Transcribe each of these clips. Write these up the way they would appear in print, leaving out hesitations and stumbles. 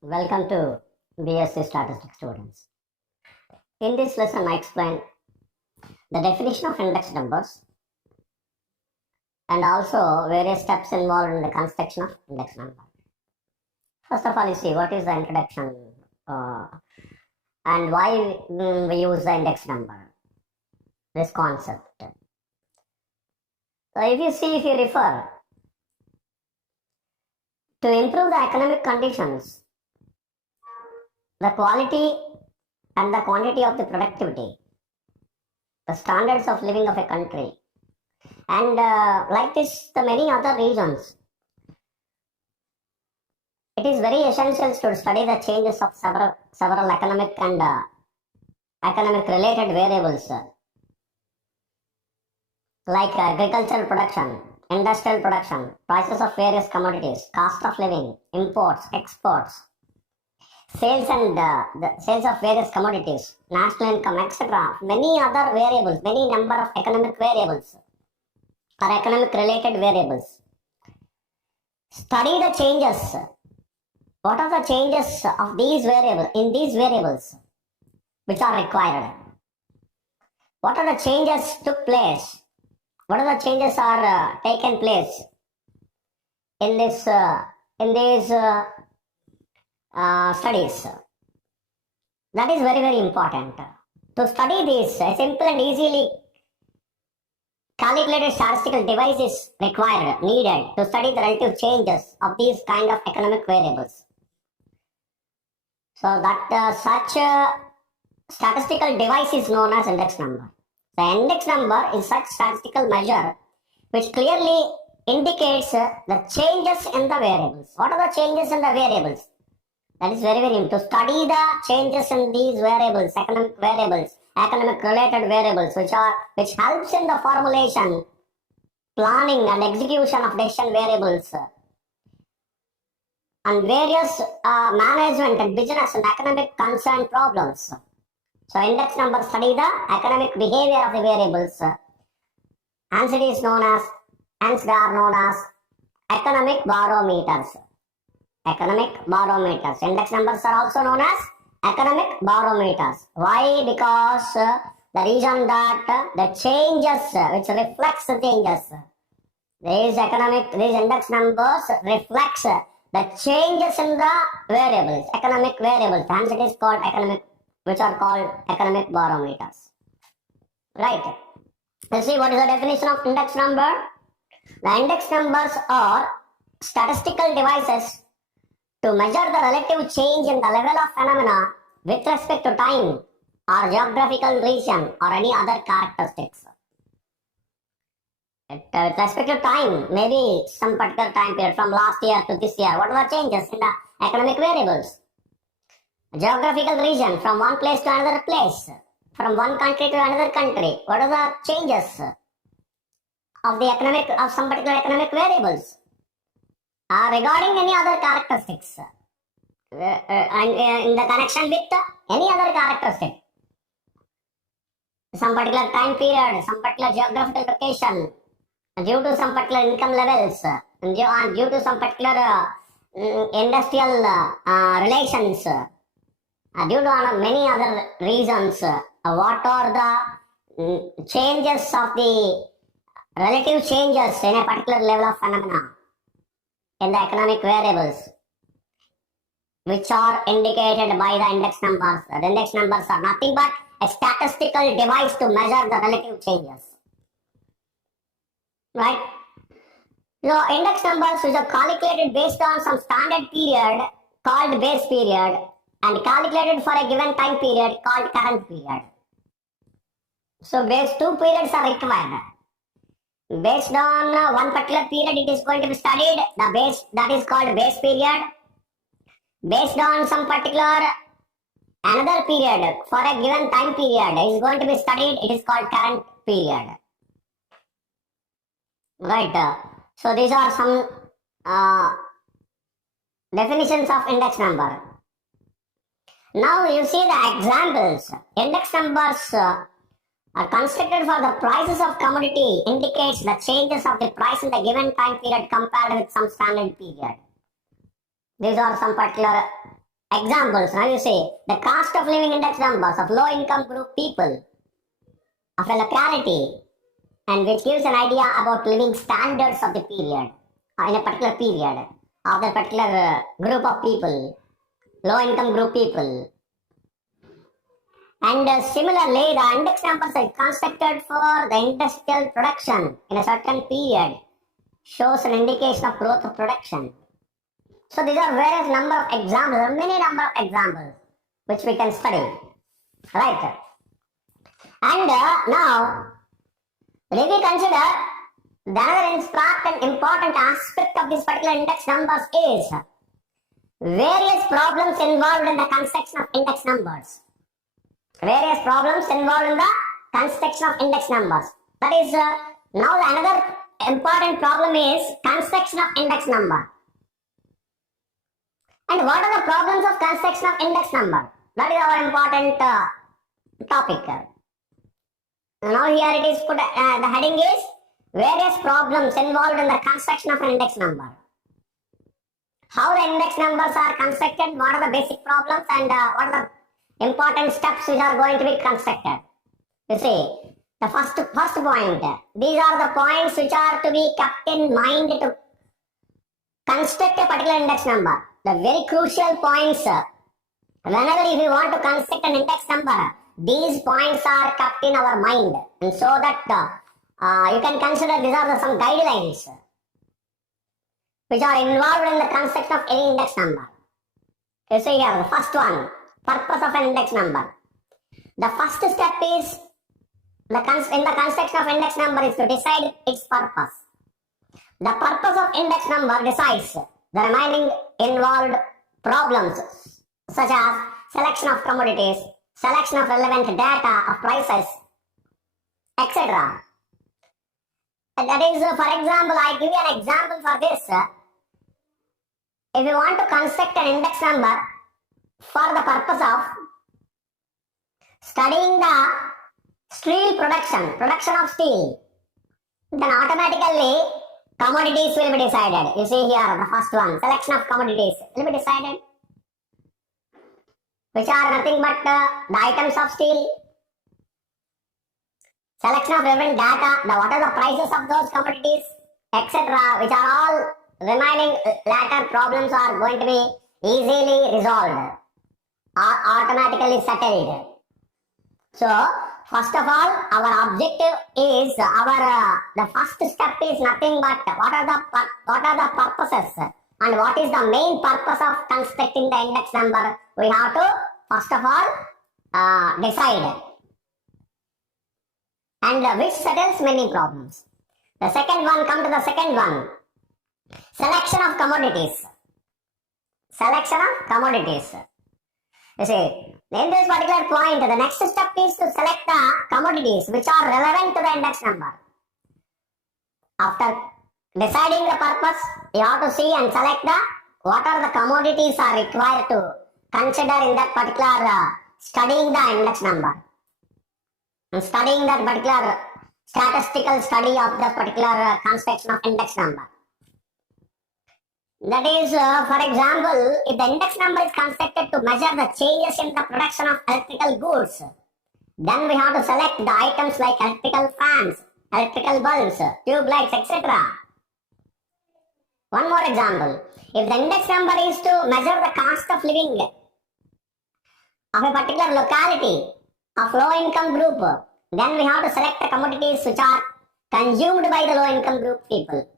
Welcome to BSc Statistics students. In this lesson, I explain the definition of index numbers and also various steps involved in the construction of index number. First of all, you see what is the introduction and why we use the index number, this concept. So if you refer to improve the economic conditions, the quality and the quantity of the productivity, the standards of living of a country, and like this, the many other reasons, it is very essential to study the changes of several economic and economic related variables like agricultural production, industrial production, prices of various commodities, cost of living, imports, exports, sales and the sales of various commodities, national income, etc. Many other variables, many number of economic variables or economic related variables. Study the changes. What are the changes of these variables in these variables which are required? What are the changes took place? What are the changes are taken place in these studies? That is very, very important. To study this, a simple and easily calculated statistical device is required, needed to study the relative changes of these kind of economic variables. So that such a statistical device is known as index number. The index number is such statistical measure which clearly indicates the changes in the variables. What are the changes in the variables? That is very, very important. To study the changes in these variables, economic related variables, which helps in the formulation, planning and execution of decision variables and various management and business and economic concern problems. So index number study the economic behavior of the variables. Hence they are known as economic barometers. Economic barometers. Index numbers are also known as economic barometers. Why? Because the reason that the changes which reflects the changes. These index numbers reflects the changes in the variables, economic variables. Hence it is called which are called economic barometers. Right. Let's see what is the definition of index number. The index numbers are statistical devices to measure the relative change in the level of phenomena with respect to time or geographical region or any other characteristics. With respect to time, maybe some particular time period from last year to this year, what are the changes in the economic variables? Geographical region, from one place to another place, from one country to another country, what are the changes of some particular economic variables? Regarding any other characteristics and in the connection with any other characteristic, some particular time period, some particular geographical location, due to some particular income levels, due to some particular industrial relations, due to many other reasons, what are the changes of the relative changes in a particular level of phenomena in the economic variables which are indicated by the index numbers. The index numbers are nothing but a statistical device to measure the relative changes. Right? So index numbers which are calculated based on some standard period called base period and calculated for a given time period called current period. So base two periods are required. Based on one particular period it is going to be studied, the base that is called base period. Based on some particular another period for a given time period is going to be studied, it is called current period. Right. So these are some definitions of index number. Now you see the examples. Index numbers are constructed for the prices of commodity, indicates the changes of the price in the given time period compared with some standard period. These are some particular Examples. Now you see the cost of living index numbers of low income group people of a locality, and which gives an idea about living standards of the period, in a particular period of the particular group of people, low income group people. And similarly, the index numbers are constructed for the industrial production in a certain period shows an indication of growth of production. So these are various number of examples, there are many number of examples which we can study, right? And now, if we consider the other important aspect of this particular index numbers is various problems involved in the construction of index numbers. Various problems involved in the construction of index numbers. That is, now another important problem is construction of index number. And what are the problems of construction of index number? That is our important topic. Now here it is put, the heading is various problems involved in the construction of an index number. How the index numbers are constructed, what are the basic problems, and what are the important steps which are going to be constructed. You see, the first point, these are the points which are to be kept in mind to construct a particular index number. The very crucial points, whenever if you want to construct an index number, these points are kept in our mind, and so that you can consider these are some guidelines which are involved in the construction of any index number. You see here, the first one, purpose of an index number. The first step is, in the construction of index number is to decide its purpose. The purpose of index number decides the remaining involved problems such as selection of commodities, selection of relevant data of prices, etc. That is, for example, I give you an example for this. If you want to construct an index number for the purpose of studying the steel production of steel, then automatically commodities will be decided. You see here, the first one, selection of commodities will be decided, which are nothing but the items of steel. Selection of relevant data, what are the prices of those commodities, etc., which are all remaining later problems are going to be easily resolved or automatically settled. So, first of all, our objective is the first step is nothing but what are the purposes and what is the main purpose of constructing the index number. We have to first of all decide, and which settles many problems. The second one, come to the second one, selection of commodities. Selection of commodities. You see, in this particular point, the next step is to select the commodities which are relevant to the index number. After deciding the purpose, you have to see and select what are the commodities are required to consider in that particular studying the index number. And studying that particular statistical study of the particular construction of index number. That is, for example, if the index number is constructed to measure the changes in the production of electrical goods, then we have to select the items like electrical fans, electrical bulbs, tube lights, etc. One more example, if the index number is to measure the cost of living of a particular locality of low income group, then we have to select the commodities which are consumed by the low income group people,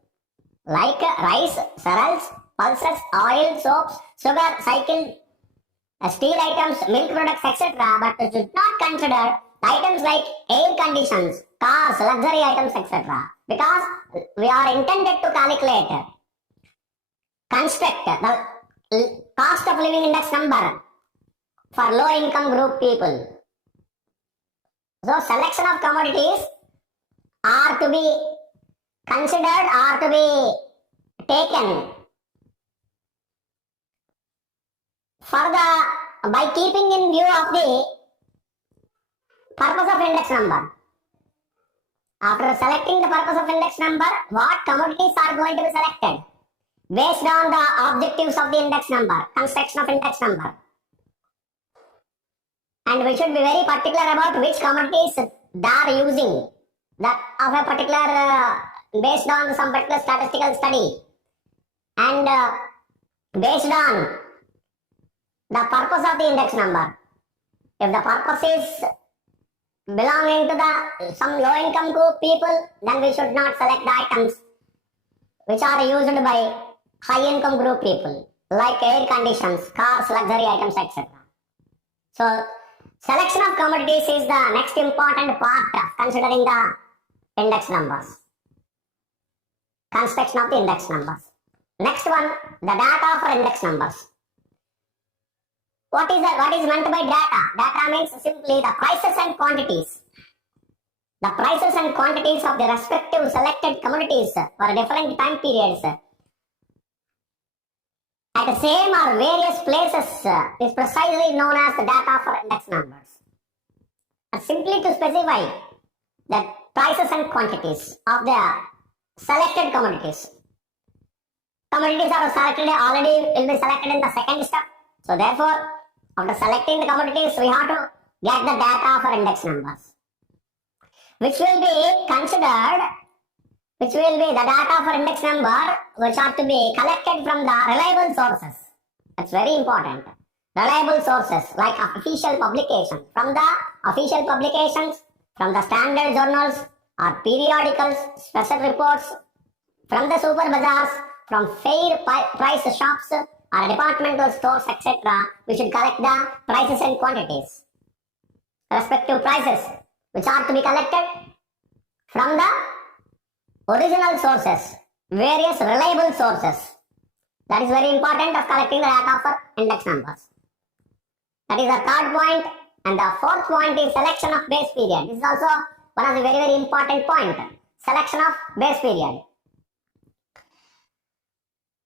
like rice, cereals, pulses, oil, soaps, sugar, cycle, steel items, milk products, etc. But should not consider items like air conditions, cars, luxury items, etc. Because we are intended to calculate, construct the cost of living index number for low income group people. So selection of commodities are to be considered, are to be taken by keeping in view of the purpose of index number. After selecting the purpose of index number, what commodities are going to be selected? based on the objectives of the index number, construction of index number. And we should be very particular about which commodities they are using, that of a particular, based on some particular statistical study, and based on the purpose of the index number. If the purpose is belonging to the some low income group people, then we should not select the items which are used by high income group people, like air conditions, cars, luxury items, etc. So selection of commodities is the next important part of considering the index numbers. Construction of the index numbers. Next one, the data for index numbers. What is meant by data? Data means simply the prices and quantities. The prices and quantities of the respective selected commodities for different time periods at the same or various places is precisely known as the data for index numbers. And simply to specify the prices and quantities of the selected commodities. Commodities are selected already, will be selected in the second step. So therefore, after selecting the commodities, we have to get the data for index numbers, which will be considered, which will be the data for index number, which are to be collected from the reliable sources. That's very important. Reliable sources like official publications. From the official publications, from the standard journals or periodicals, special reports, from the super bazaars, from fair price shops or departmental stores, etc. We should collect the prices and quantities. Respective prices which are to be collected from the original sources, various reliable sources. That is very important of collecting the data for index numbers. That is the third point. And the fourth point is selection of base period. This is also one of the very, very important point. Selection of base period.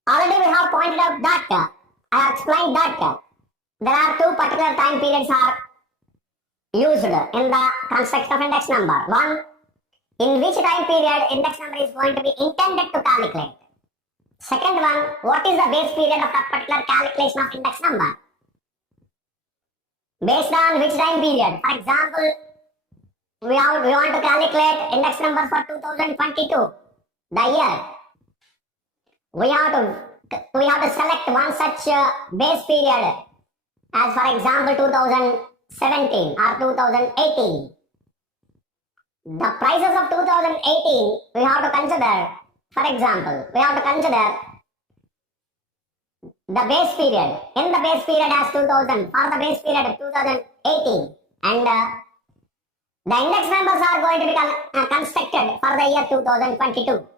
Already we have pointed out that, I have explained that there are two particular time periods are used in the construction of index number. One, in which time period index number is going to be intended to calculate. Second one, what is the base period of that particular calculation of index number? Based on which time period? For example, we want to calculate index number for 2022, the year. We have to select one such base period as, for example, 2017 or 2018. The prices of 2018 we have to consider. For example, we have to consider the base period. In the base period as 2000, for the base period of 2018, and the index numbers are going to be constructed for the year 2022.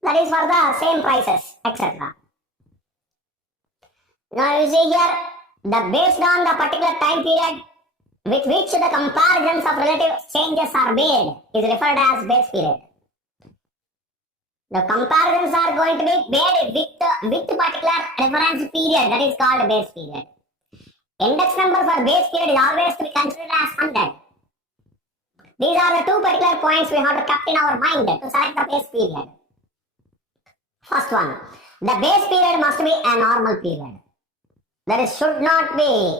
That is for the same prices, etc. Now you see here, based on the particular time period with which the comparisons of relative changes are made is referred as base period. The comparisons are going to be made with particular reference period, that is called base period. Index number for base period is always to be considered as 100. These are the two particular points we have to keep in our mind to select the base period. First one, the base period must be a normal period. There should not be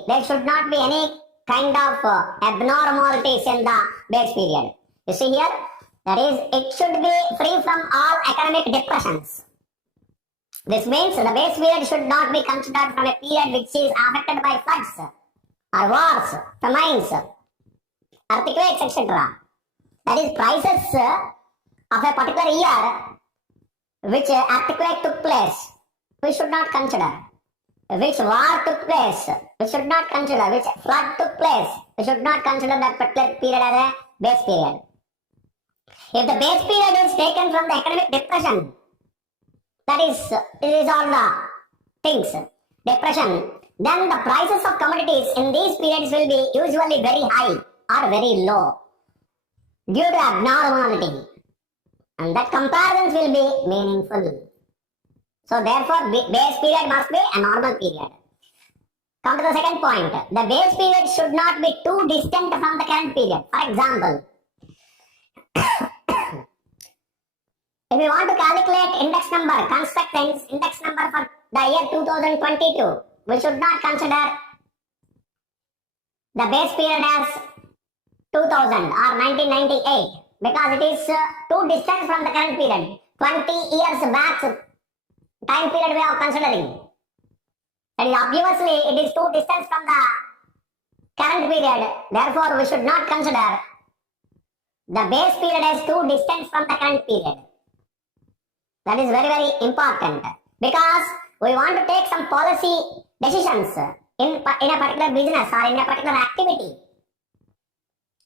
any kind of abnormalities in the base period. You see here, that is, it should be free from all economic depressions. This means the base period should not be considered from a period which is affected by floods or wars, famines, earthquakes, etc. That is, prices of a particular year which earthquake took place, we should not consider. Which war took place, we should not consider. Which flood took place, we should not consider that particular period as a base period. If the base period is taken from the economic depression, that is, it is all the things, depression, then the prices of commodities in these periods will be usually very high or very low due to abnormality. And that comparisons will be meaningful. So therefore, base period must be a normal period. Come to the second point. The base period should not be too distant from the current period. For example, If we want to calculate index number, construct index number for the year 2022, we should not consider the base period as 2000 or 1998 because it is too distant from the current period. 20 years back time period we are considering. And obviously it is too distant from the current period. Therefore, we should not consider the base period as too distant from the current period. That is very, very important because we want to take some policy decisions in a particular business or in a particular activity,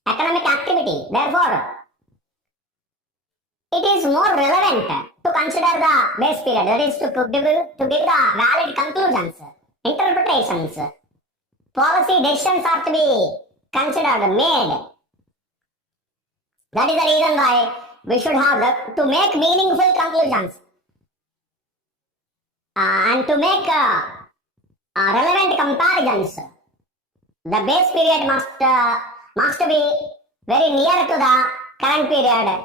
economic activity. Therefore, it is more relevant to consider the base period, that is to give the valid conclusions, interpretations. Policy decisions are to be considered, made. That is the reason why we should have to make meaningful conclusions and to make relevant comparisons. The base period must be very near to the current period.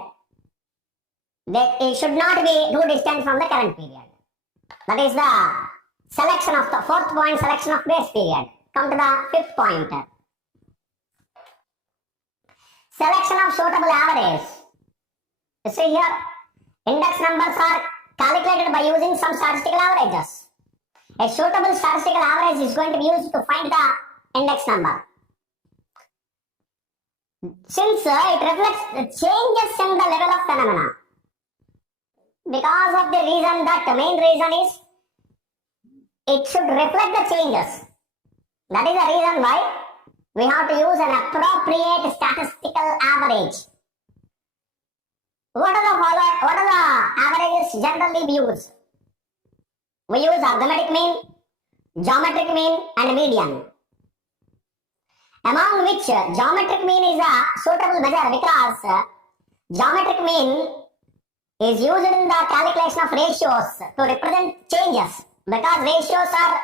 It should not be too distant from the current period. That is the selection of the fourth point, selection of base period. Come to the fifth point. Selection of suitable average. You see here, index numbers are calculated by using some statistical averages. A suitable statistical average is going to be used to find the index number. Since it reflects the changes in the level of phenomena. Because of the reason that the main reason is it should reflect the changes. That is the reason why we have to use an appropriate statistical average. What are the averages generally used? We use arithmetic mean, geometric mean and median. Among which geometric mean is a suitable measure because geometric mean is used in the calculation of ratios to represent changes because ratios are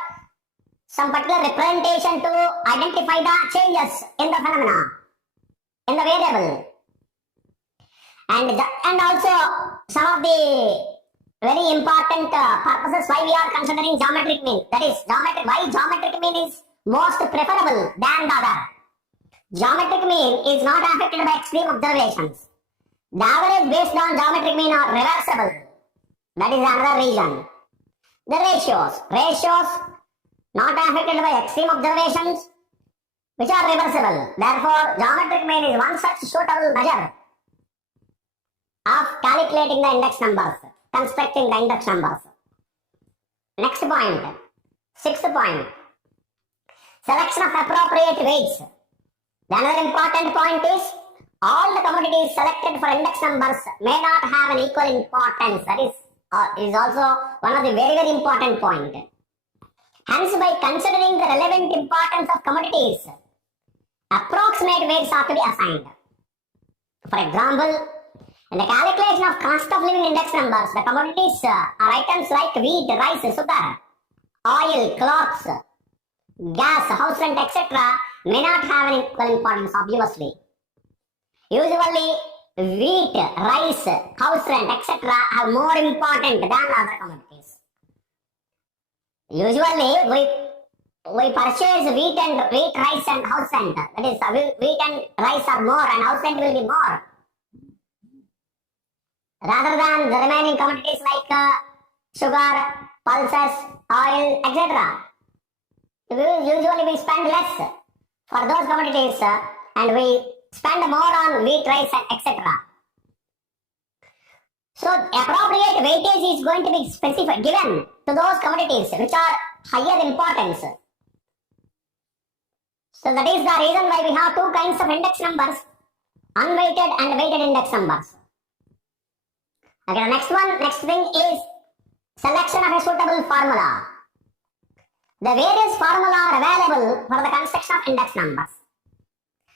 some particular representation to identify the changes in the phenomena, in the variable. And also some of the very important purposes why we are considering geometric mean. That is, why geometric mean is most preferable than the other. Geometric mean is not affected by extreme observations. The average based on geometric mean are reversible. That is another reason. The ratios not affected by extreme observations which are reversible. Therefore, geometric mean is one such suitable measure of calculating the index numbers, constructing the index numbers. Next point, sixth point, selection of appropriate weights. The another important point is all the commodities selected for index numbers may not have an equal importance. That is also one of the very, very important point. Hence, by considering the relevant importance of commodities, approximate weights are to be assigned. For example, in the calculation of cost of living index numbers, the commodities are items like wheat, rice, sugar, oil, clothes, gas, house rent, etc. may not have an equal importance, obviously. Usually, wheat, rice, house rent, etc. are more important than other commodities. Usually, we purchase wheat, rice and house rent. That is, wheat and rice are more and house rent will be more. Rather than the remaining commodities like sugar, pulses, oil, etc. Usually we spend less for those commodities and we spend more on wheat, rice, etc. So appropriate weightage is going to be specified, given to those commodities which are higher importance. So that is the reason why we have two kinds of index numbers, unweighted and weighted index numbers. Okay, the next thing is selection of a suitable formula. The various formula are available for the construction of index numbers.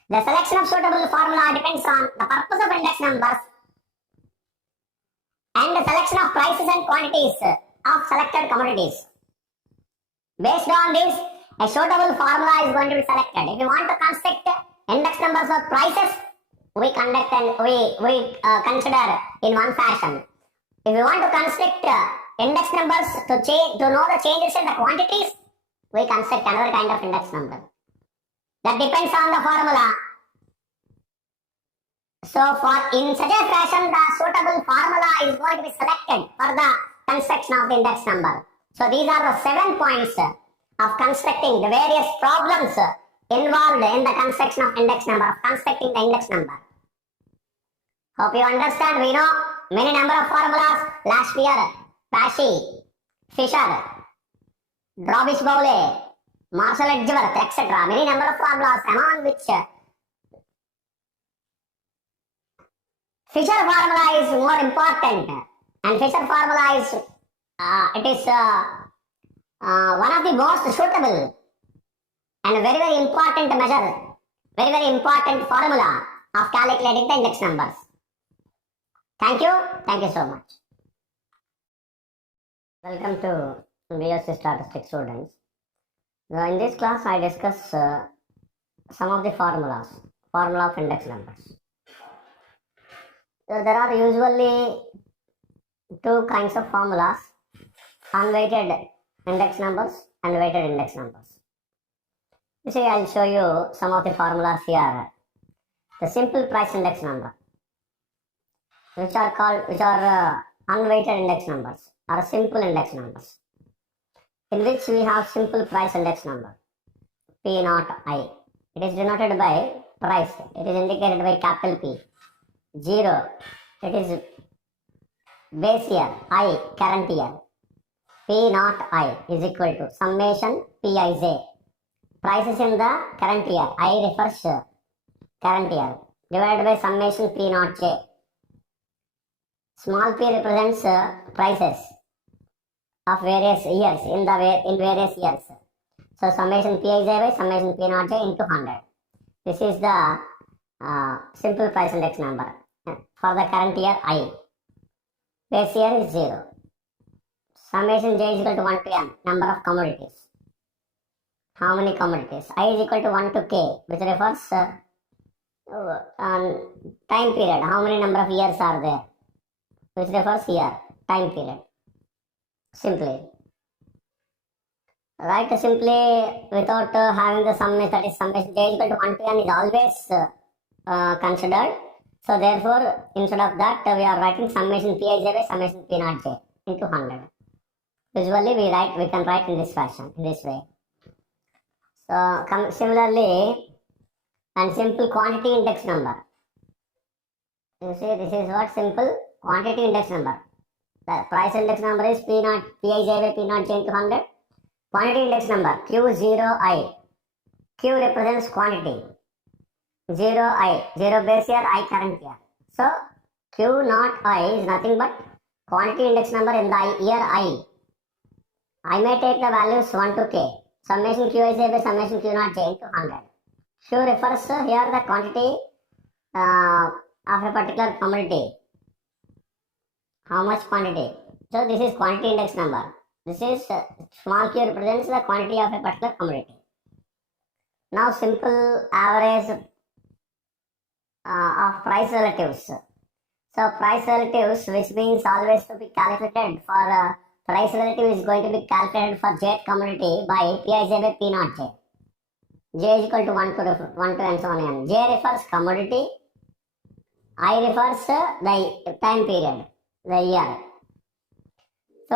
The selection of suitable formula depends on the purpose of index numbers and the selection of prices and quantities of selected commodities. Based on this, a suitable formula is going to be selected. If you want to construct index numbers for prices, we consider in one fashion. If you want to construct index numbers to know the changes in the quantities, we construct another kind of index number. That depends on the formula. So in such a fashion, the suitable formula is going to be selected for the construction of the index number. So these are the 7 points of constructing the various problems involved in the construction of index number, of constructing the index number. Hope you understand. We know many number of formulas: Lashpier, Pashi, Fisher, Drawbridge-Bowley, Marshall-Edgeworth, etc. Many number of formulas, among which Fisher formula is more important, and Fisher formula is one of the most suitable and very important measure, very important formula of calculating the index numbers. Thank you so much. Welcome to BHU Statistics students. Now in this class I discuss some of the formula of index numbers. So there are usually 2 kinds of formulas: unweighted index numbers and weighted index numbers. You see, I'll show you some of the formulas here. The simple price index number, which are unweighted index numbers, or simple index numbers, in which we have simple price index number, P naught I. It is denoted by price. It is indicated by capital P. 0, it is base year, I, current year. P naught I is equal to summation Pij. Prices in the current year, I refers current year, divided by summation P naught J. Small p represents prices of various years in various years. So summation Pij by summation P naught J into 100. This is the simple price index number for the current year I. Base year is 0. Summation J is equal to 1 to n, number of commodities. How many commodities? I is equal to 1 to k, which refers time period. How many number of years are there? Which refers year, time period. Simply. Right, simply without having the summation, that is summation J is equal to 1 to n is always considered. So therefore, instead of that, we are writing summation Pij by summation P naught J into 100. Usually we can write in this fashion, in this way. So similarly, and simple quantity index number. You see, this is what simple quantity index number. The price index number is Pij by P naught J into 100. Quantity index number Q0I. Q represents quantity. 0I, 0 base year, I current year. So Q naught I is nothing but quantity index number in the year I. I may take the values 1 to k. Summation Qij by summation Q naught J into 100. Q refers here the quantity of a particular commodity. How much quantity? So this is quantity index number. This is small q represents the quantity of a particular commodity. Now simple average of price relatives. So price relatives, which means always to be calculated for price relative is going to be calculated for jth commodity by Pij by P naught J. J is equal to 1 to n so on n. J refers commodity. I refers the time period, the year. So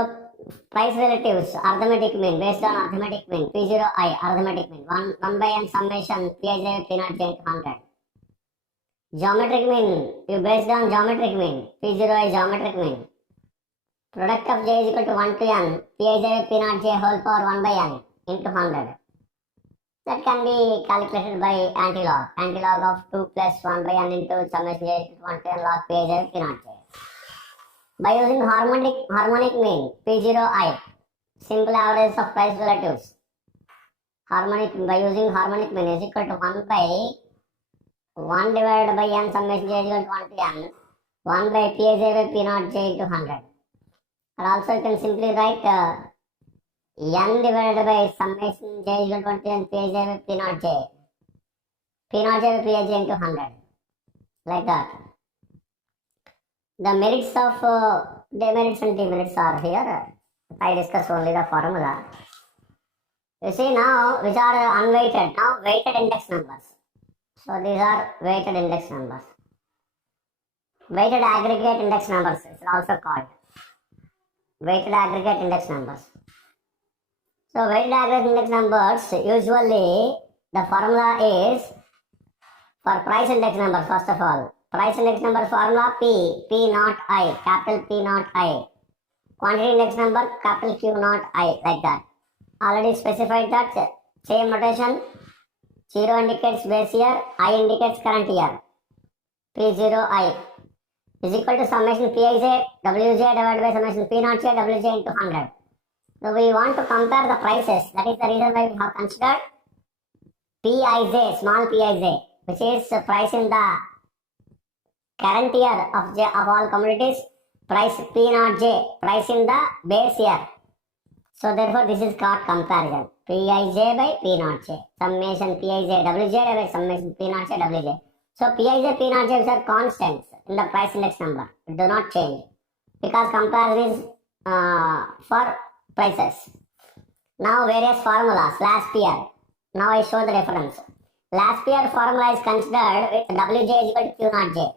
price relatives, arithmetic mean, based on arithmetic mean, P0I, arithmetic mean, 1 by n summation Pij by P naught J into 100. Geometric mean, you based on geometric mean, P0I geometric mean. Product of J is equal to 1 to n, Pij by P naught J whole power 1 by n into 100. That can be calculated by antilog. Antilog of 2 plus 1 by n into summation J is 1 to n log Pij by P naught J. By using harmonic mean, P0I, simple average of price relatives. By using harmonic mean is equal to 1 by 1 divided by n summation J is equal to 1 to n, 1 by Pij by P naught J into 100. And also you can simply write n divided by summation J is equal to 1 to n Pij by P naught J. P naught J by Pij into 100. Like that. The merits of demerits and demerits are here. I discuss only the formula. You see now which are unweighted. Now weighted index numbers. So these are weighted index numbers. Weighted aggregate index numbers is also called. Weighted aggregate index numbers. So weighted aggregate index numbers, usually the formula is for price index number. First of all, price index number formula P naught I, capital P naught I. Quantity index number, capital Q naught I, like that. Already specified that same notation. 0 indicates base year, I indicates current year. P0I is equal to summation Pij Wj divided by summation P naught J Wj into 100. So we want to compare the prices. That is the reason why we have considered Pij, small Pij, which is price in the current year of all commodities, price P naught J, price in the base year. So therefore this is called comparison. Pij by P naught J, summation Pij Wj by summation P naught J Wj. So Pij, P naught J which are constants in the price index number. It do not change because comparison is for prices. Now various formulas last year. Now I show the difference. Last year formula is considered with Wj is equal to Q naught J.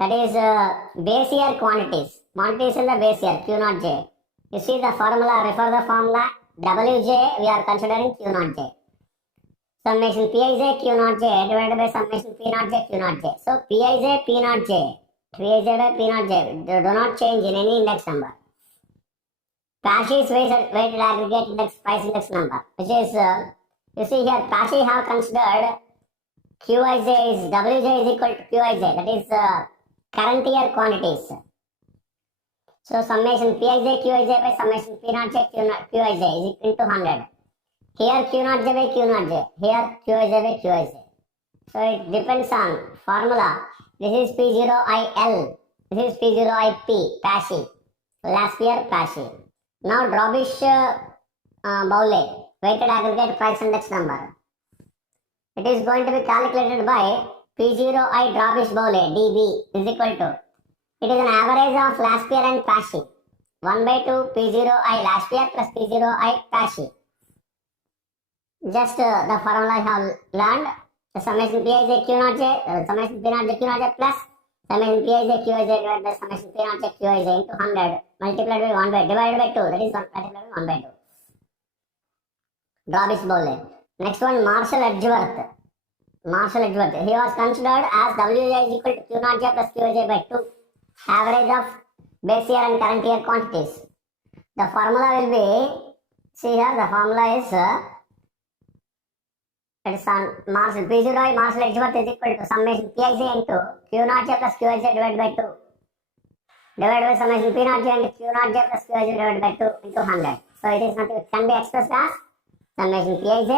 That is base year quantities. Quantities in the base year Q naught J. You see the formula, refer the formula. Wj we are considering Q naught J. Summation Pij Q naught J divided by summation P naught J Q naught J. So Pij P naught J. Pij by P naught J do not change in any index number. PASHI is weighted aggregate index price index number, which is you see here PASHI have considered Qij is Wj is equal to Qij, that is current year quantities. So summation Pij Qij by summation P naught J Qij is into 100. Here Q naught J by Q naught J, here Qij by Qij. So it depends on formula. This is P0IL, this is P0IP, PASHI. Last year PASHI. Now Drawbish Bowley, weighted aggregate price index number. It is going to be calculated by P0I Drawbish Bowley, dB is equal to. It is an average of last year and PASHI. 1 by 2 P0I last year plus P0I PASHI. Just the formula I have learned. The summation Pij Q naught J, summation P naught J Q naught J plus summation Pij Qij divided by summation P naught J Qij into 100 multiplied by 1 by divided by 2. That is multiplied by 1 by 2. Drawbish Bowley. Next one, Marshall Edgeworth. Marshall Edgeworth. He was considered as Wj is equal to Q naught J plus Qj by 2. Average of base year and current year quantities. The formula will be, see here the formula is it is on Marshall P0I Marshall Edgeworth is equal to summation Pij into Q naught J plus Qj divided by 2. Divided by summation P naught J into Q naught J plus Qj divided by 2 into 100. So it is nothing, it can be expressed as summation Pij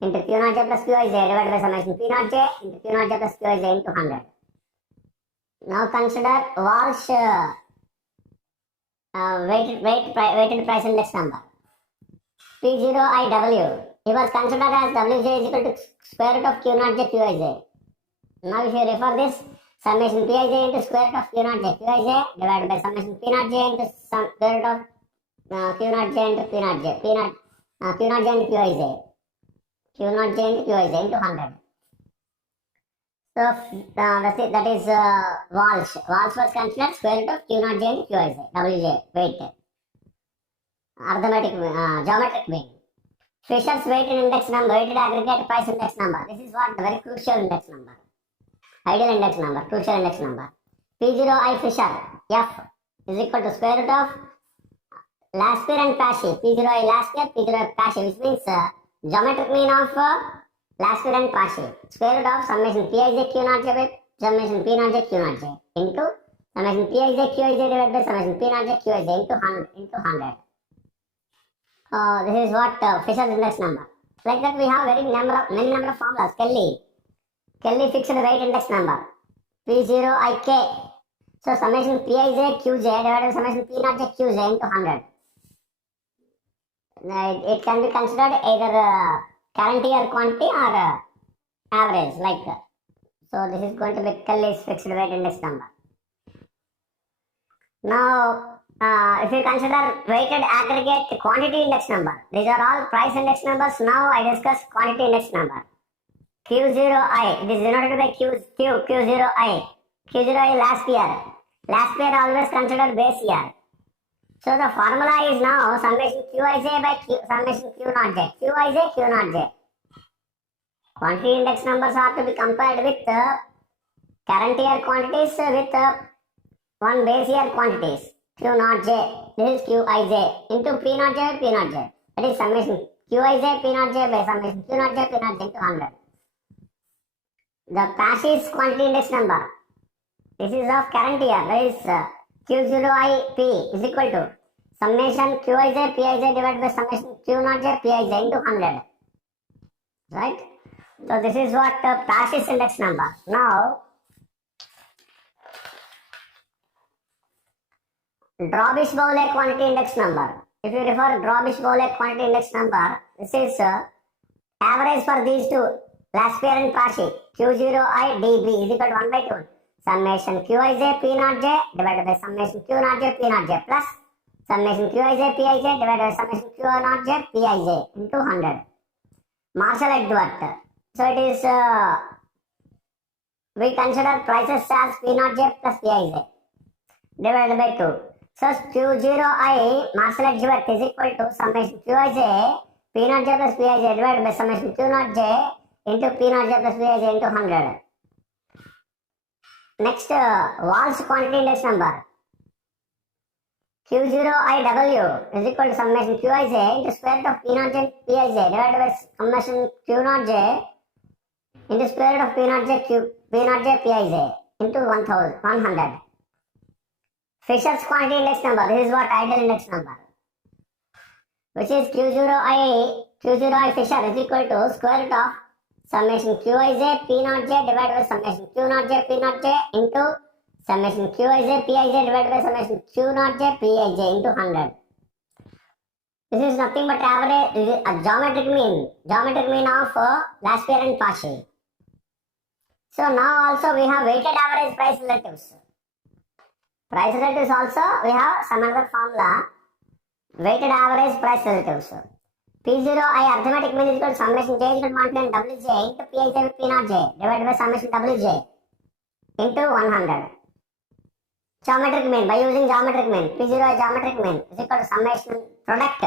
into Q naught J plus Qj divided by summation P naught J into Q naught J plus Qj into 100. Now consider Walsh weighted price index number. P0IW. He was considered as Wj is equal to square root of Q naught J Qij. Now if you refer this, summation Pij into square root of Q naught J Qij divided by summation P naught J into square root of Q naught J into P naught J. Q naught J into Qij. Q naught J into Qij into 100. So that is Walsh. Walsh was considered square root of Q naught J into Qij. Wj, weight. Arithmetic, geometric mean. Fisher's weighted index number, weighted aggregate price index number. This is what the very crucial index number. Ideal index number, crucial index number. P0I Fisher, F is equal to square root of last year and PASHI. P0I last year, P0I PASHI, which means geometric mean of last year and PASHI. Square root of summation Pij Q naught J by summation P naught J Q naught J into summation Pij Qij divided by summation P naught J Qij into 100. This is what Fisher's index number. Like that we have many number of formulas. Kelly fixed weight index number. P0IK. So summation Pij Qj divided by summation P naught J Qj into 100. It can be considered either current year quantity or average like that. So this is going to be Kelly's fixed weight index number. Now, if you consider weighted aggregate quantity index number, these are all price index numbers. Now I discuss quantity index number. Q0I, it is denoted by Q0I. Q0I last year. Last year always considered base year. So the formula is now summation Qij by summation Q0j. Qij, Q0j. Quantity index numbers are to be compared with current year quantities with one base year quantities. Q0j. This is Qij into P0j by P0j. That is summation Qij P0j by summation Q0j P0j into 100. The PASH quantity index number. This is of current year. That is Q0IP is equal to summation Qij Pij divided by summation Q0j Pij into 100. Right? So this is what PASH index number. Now, Drawbish-Bowley quantity index number. If you refer Drawbish-Bowley quantity index number, this is average for these two, last year and PASH. Q0I dB is equal to 1 by 2. Summation Qij P0j divided by summation Q0j P0j plus summation Qij Pij divided by summation Q0j Pij into 100. Marshall-Edgeworth. So it is, we consider prices as P0j plus Pij divided by 2. So Q0I Marshall-Edgeworth is equal to summation Qij P0j plus Pij divided by summation Q0j into P0j plus Pij into 100. Next, Walsh quantity index number. Q0IW is equal to summation Qij into square root of P0j Pij divided by summation Q0j into square root of P0j Pij into 100. Fisher's quantity index number. This is what ideal index number, which is Q0I Fisher is equal to square root of summation Qij P0j divided by summation Q0j P0j into summation Qij Pij divided by summation Q0j Pij into 100. This is nothing but average. This is a geometric mean of last year and PASH. So now also we have weighted average price relatives. Price relatives also we have some other formula. Weighted average price relatives. P0I arithmetic mean is equal to summation J is equal to 1 and Wj into Pij with P0j divided by summation Wj into 100. Geometric mean, by using geometric mean, P0I geometric mean is equal to summation product,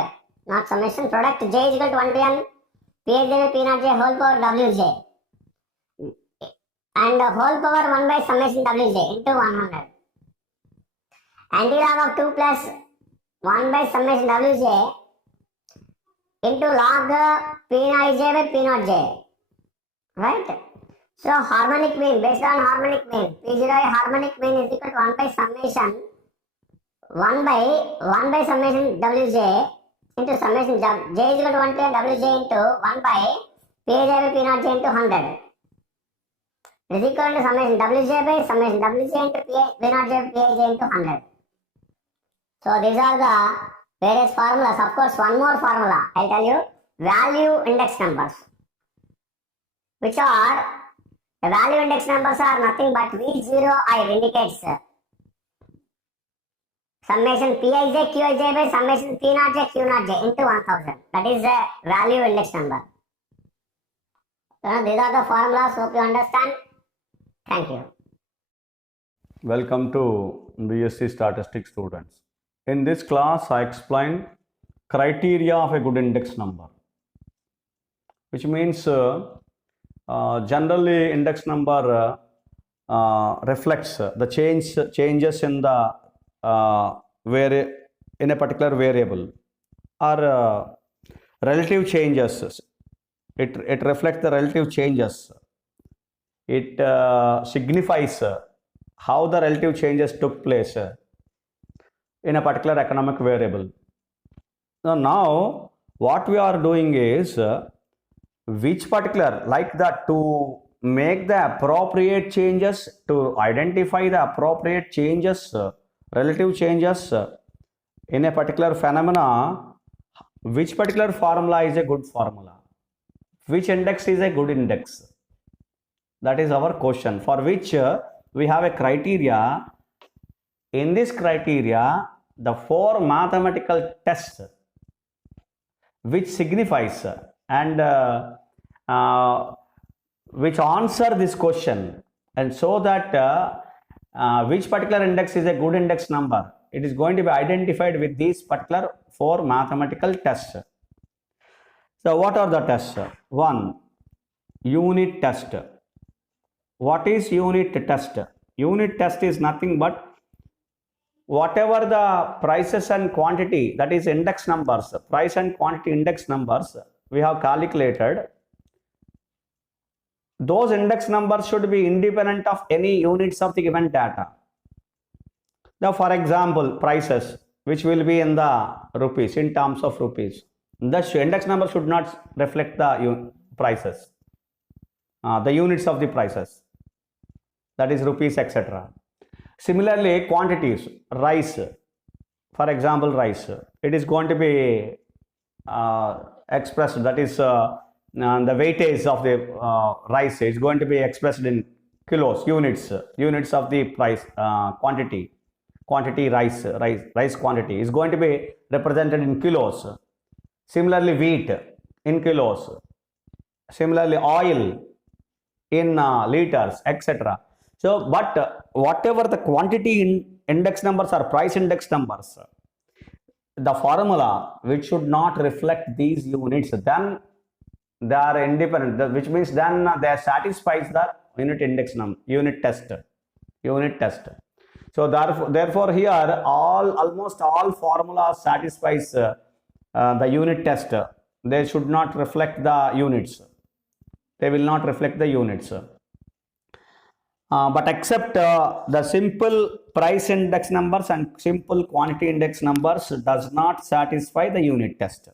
not summation product J is equal to 1 to n Pij with P0j whole power Wj and whole power 1 by summation Wj into 100. Antilog of 2 plus 1 by summation Wj into log Pij by P0j, right? So harmonic mean, based on harmonic mean, P0I harmonic mean is equal to 1 by summation 1 by summation Wj into summation J is equal to 1 to Wj into 1 by Pij by P0j into 100. It is equal to summation Wj by summation Wj into P0j Pij into 100. So these are the various formulas. Of course, one more formula I'll tell you. Value index numbers, which are the value index numbers are nothing but V0I indicates summation Pij Qij by summation P0j Q0j into 1000. That is the value index number. So these are the formulas. Hope you understand. Thank you. Welcome to BSc Statistics students. In this class, I explained criteria of a good index number, which means generally index number reflects the changes in the in a particular variable or relative changes. It reflects the relative changes. It signifies how the relative changes took place in a particular economic variable. Now what we are doing is which particular, like that, to make the appropriate changes, to identify the appropriate changes, relative changes in a particular phenomena, which particular formula is a good formula, which index is a good index. That is our question, for which we have a criteria in this criteria, the four mathematical tests which signifies and which answer this question, and so that which particular index is a good index number, it is going to be identified with these particular four mathematical tests. So what are the tests? One, unit test. What is unit test? Unit test is nothing but whatever the prices and quantity, that is index numbers, price and quantity index numbers we have calculated, those index numbers should be independent of any units of the given data. Now, for example, prices, which will be in the rupees, in terms of rupees, the index number should not reflect the prices, the units of the prices, that is rupees, etc. Similarly, quantities, rice, for example, rice, it is going to be expressed, that is the weightage of the rice is going to be expressed in kilos, units of the price, quantity rice quantity is going to be represented in kilos. Similarly, wheat in kilos. Similarly, oil in liters, etc. So, but whatever the quantity index numbers or price index numbers, the formula which should not reflect these units, then they are independent, which means then they satisfies the unit index number, unit test. So therefore here almost all formulas satisfies the unit test. They should not reflect the units. They will not reflect the units. But except the simple price index numbers and simple quantity index numbers does not satisfy the unit test.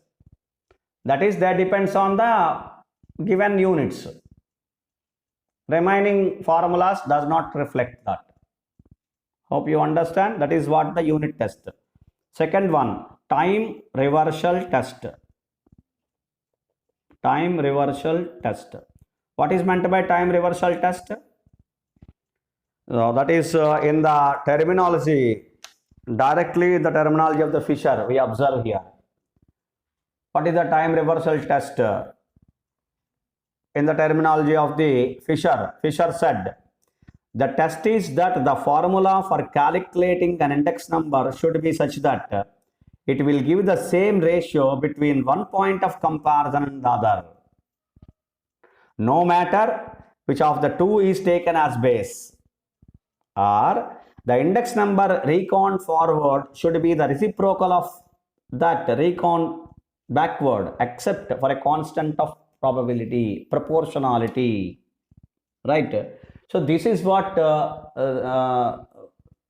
That is, that depends on the given units. Remaining formulas does not reflect that. Hope you understand. That is what the unit test. Second one, time reversal test. Time reversal test. What is meant by time reversal test? That is in the terminology, directly the terminology of the Fisher we observe here. What is the time reversal test? In the terminology of the Fisher said, the test is that the formula for calculating an index number should be such that it will give the same ratio between one point of comparison and the other, no matter which of the two is taken as base, or the index number reckoned forward should be the reciprocal of that reckoned backward, except for a constant of probability, proportionality, right? So this is what the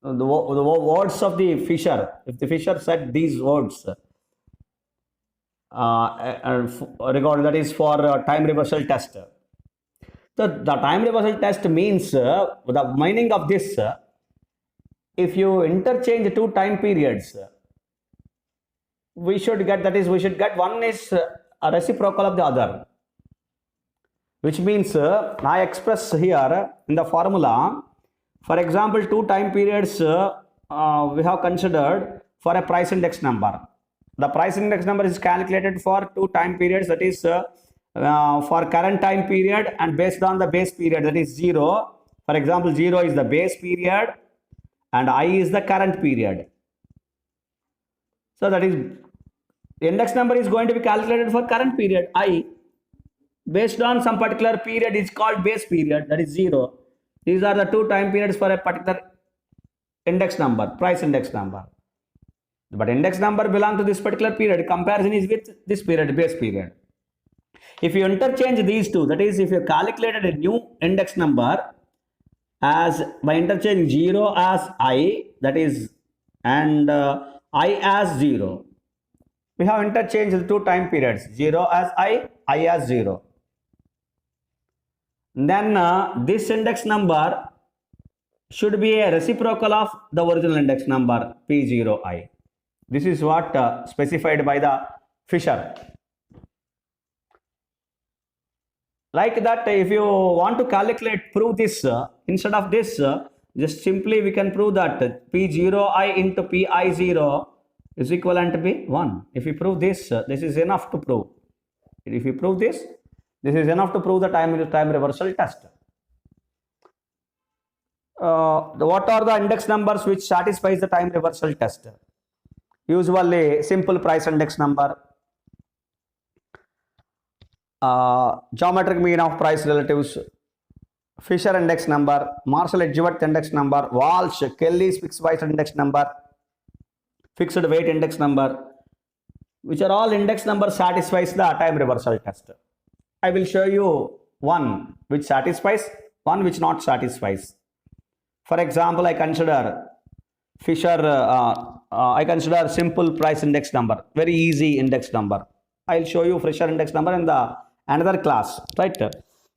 words of the Fisher, if the Fisher said these words regarding, that is for time reversal test. So the time reversal test means the meaning of this, if you interchange two time periods, we should get, that is, we should get one is a reciprocal of the other, which means I express here in the formula, for example, two time periods we have considered for a price index number. The price index number is calculated for two time periods, that is for current time period and based on the base period, that is 0. For example, 0 is the base period and I is the current period. So that is, index number is going to be calculated for current period I, based on some particular period is called base period, that is 0. These are the two time periods for a particular index number, price index number. But index number belongs to this particular period. Comparison is with this period, base period. If you interchange these two, that is, if you calculated a new index number as by interchanging 0 as I, that is, and I as 0, we have interchanged the two time periods, 0 as I as 0. Then this index number should be a reciprocal of the original index number P0I. This is what specified by the Fisher. Like that, if you want to calculate, prove this, instead of this, just simply we can prove that P0i into Pi0 is equivalent to be 1. If we prove this, this is enough to prove. If we prove this, this is enough to prove the time reversal test. What are the index numbers which satisfies the time reversal test? Usually simple price index number, geometric mean of price relatives, Fisher index number, Marshall-Edgeworth index number, Walsh, Kelly's fixed price index number, fixed weight index number, which are all index numbers satisfies the time reversal test. I will show you one which satisfies, one which not satisfies. For example, I consider Fisher, I consider simple price index number, very easy index number. I'll show you Fisher index number in the another class, right?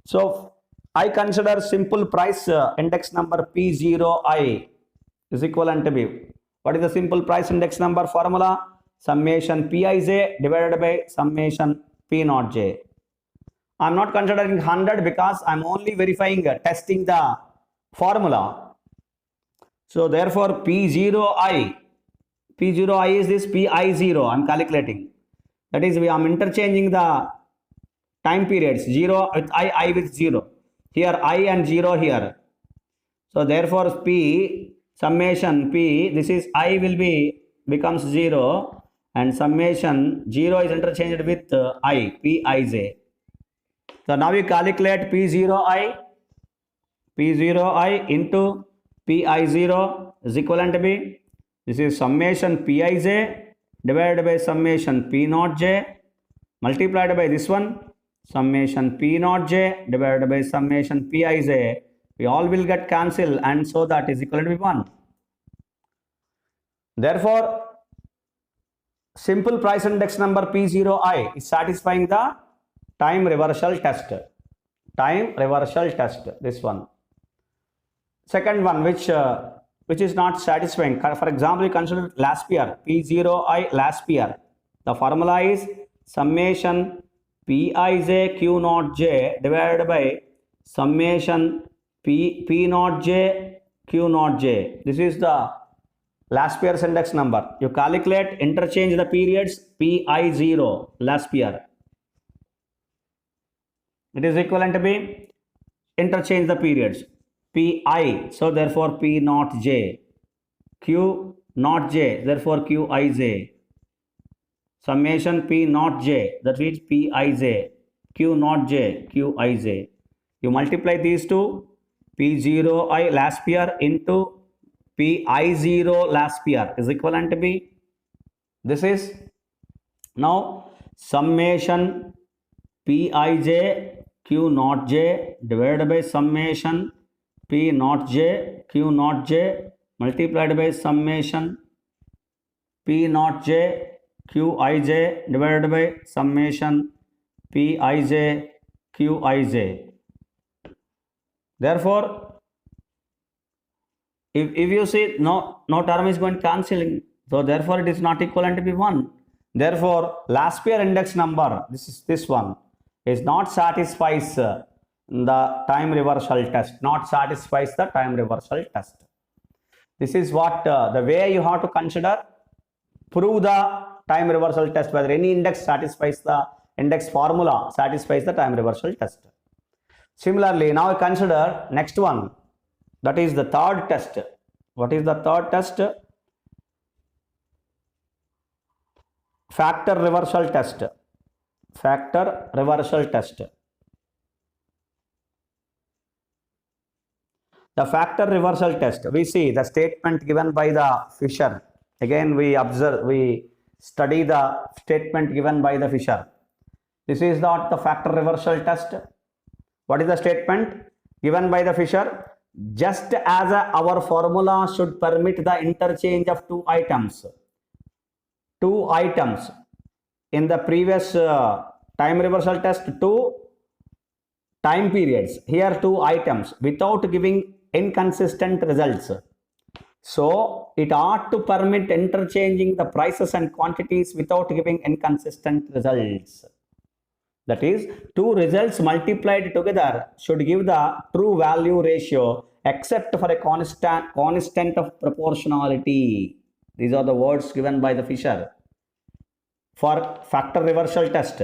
So I consider simple price index number P0i is equivalent to B. What is the simple price index number formula? Summation Pij divided by summation P0j. I'm not considering 100 because I'm only verifying, testing the formula. So therefore P0i is this Pi0 I'm calculating. That is, I'm interchanging the time periods, 0 with I with 0. Here I and 0 here. So therefore P, summation P, this is I will be becomes 0 and summation 0 is interchanged with I, Pij. So now we calculate P0i into Pi0 is equivalent to be, this is summation Pij divided by summation P0j multiplied by this one, summation P0j divided by summation Pij. We all will get cancelled and so that is equal to be 1. Therefore, simple price index number P0i is satisfying the time reversal test. Time reversal test, this one. Second one, which is not satisfying. For example, you consider last year, P0i last year. The formula is summation Pij Q0j divided by summation P0j Q0j. This is the last year's index number. You calculate, interchange the periods Pi0 last year. It is equivalent to be, interchange the periods Pi, so therefore P0j, Q0j, therefore Qij, summation P0j, that is Pij, Q0j, Qij. You multiply these two, P0i last year into Pi0 last year is equivalent to be, this is now summation Pij Q0j divided by summation P0j Q0j multiplied by summation P0j Qij divided by summation Pij Qij. Therefore, if you see no term is going cancelling, so therefore it is not equivalent to be 1. Therefore, last year index number, this one, is not satisfies the time reversal test, not satisfies the time reversal test. This is what the way you have to consider, prove the time reversal test, whether any index satisfies the index formula, satisfies the time reversal test. Similarly, now I consider next one, that is the third test. What is the third test? Factor reversal test. Factor reversal test. The factor reversal test, we see the statement given by the Fisher. Again, we observe, we study the statement given by the Fisher. This is not the factor reversal test. What is the statement given by the Fisher? Just as our formula should permit the interchange of two items in the previous time reversal test, two time periods, here two items without giving inconsistent results. So it ought to permit interchanging the prices and quantities without giving inconsistent results. That is, two results multiplied together should give the true value ratio except for a constant of proportionality. These are the words given by the Fisher for factor reversal test.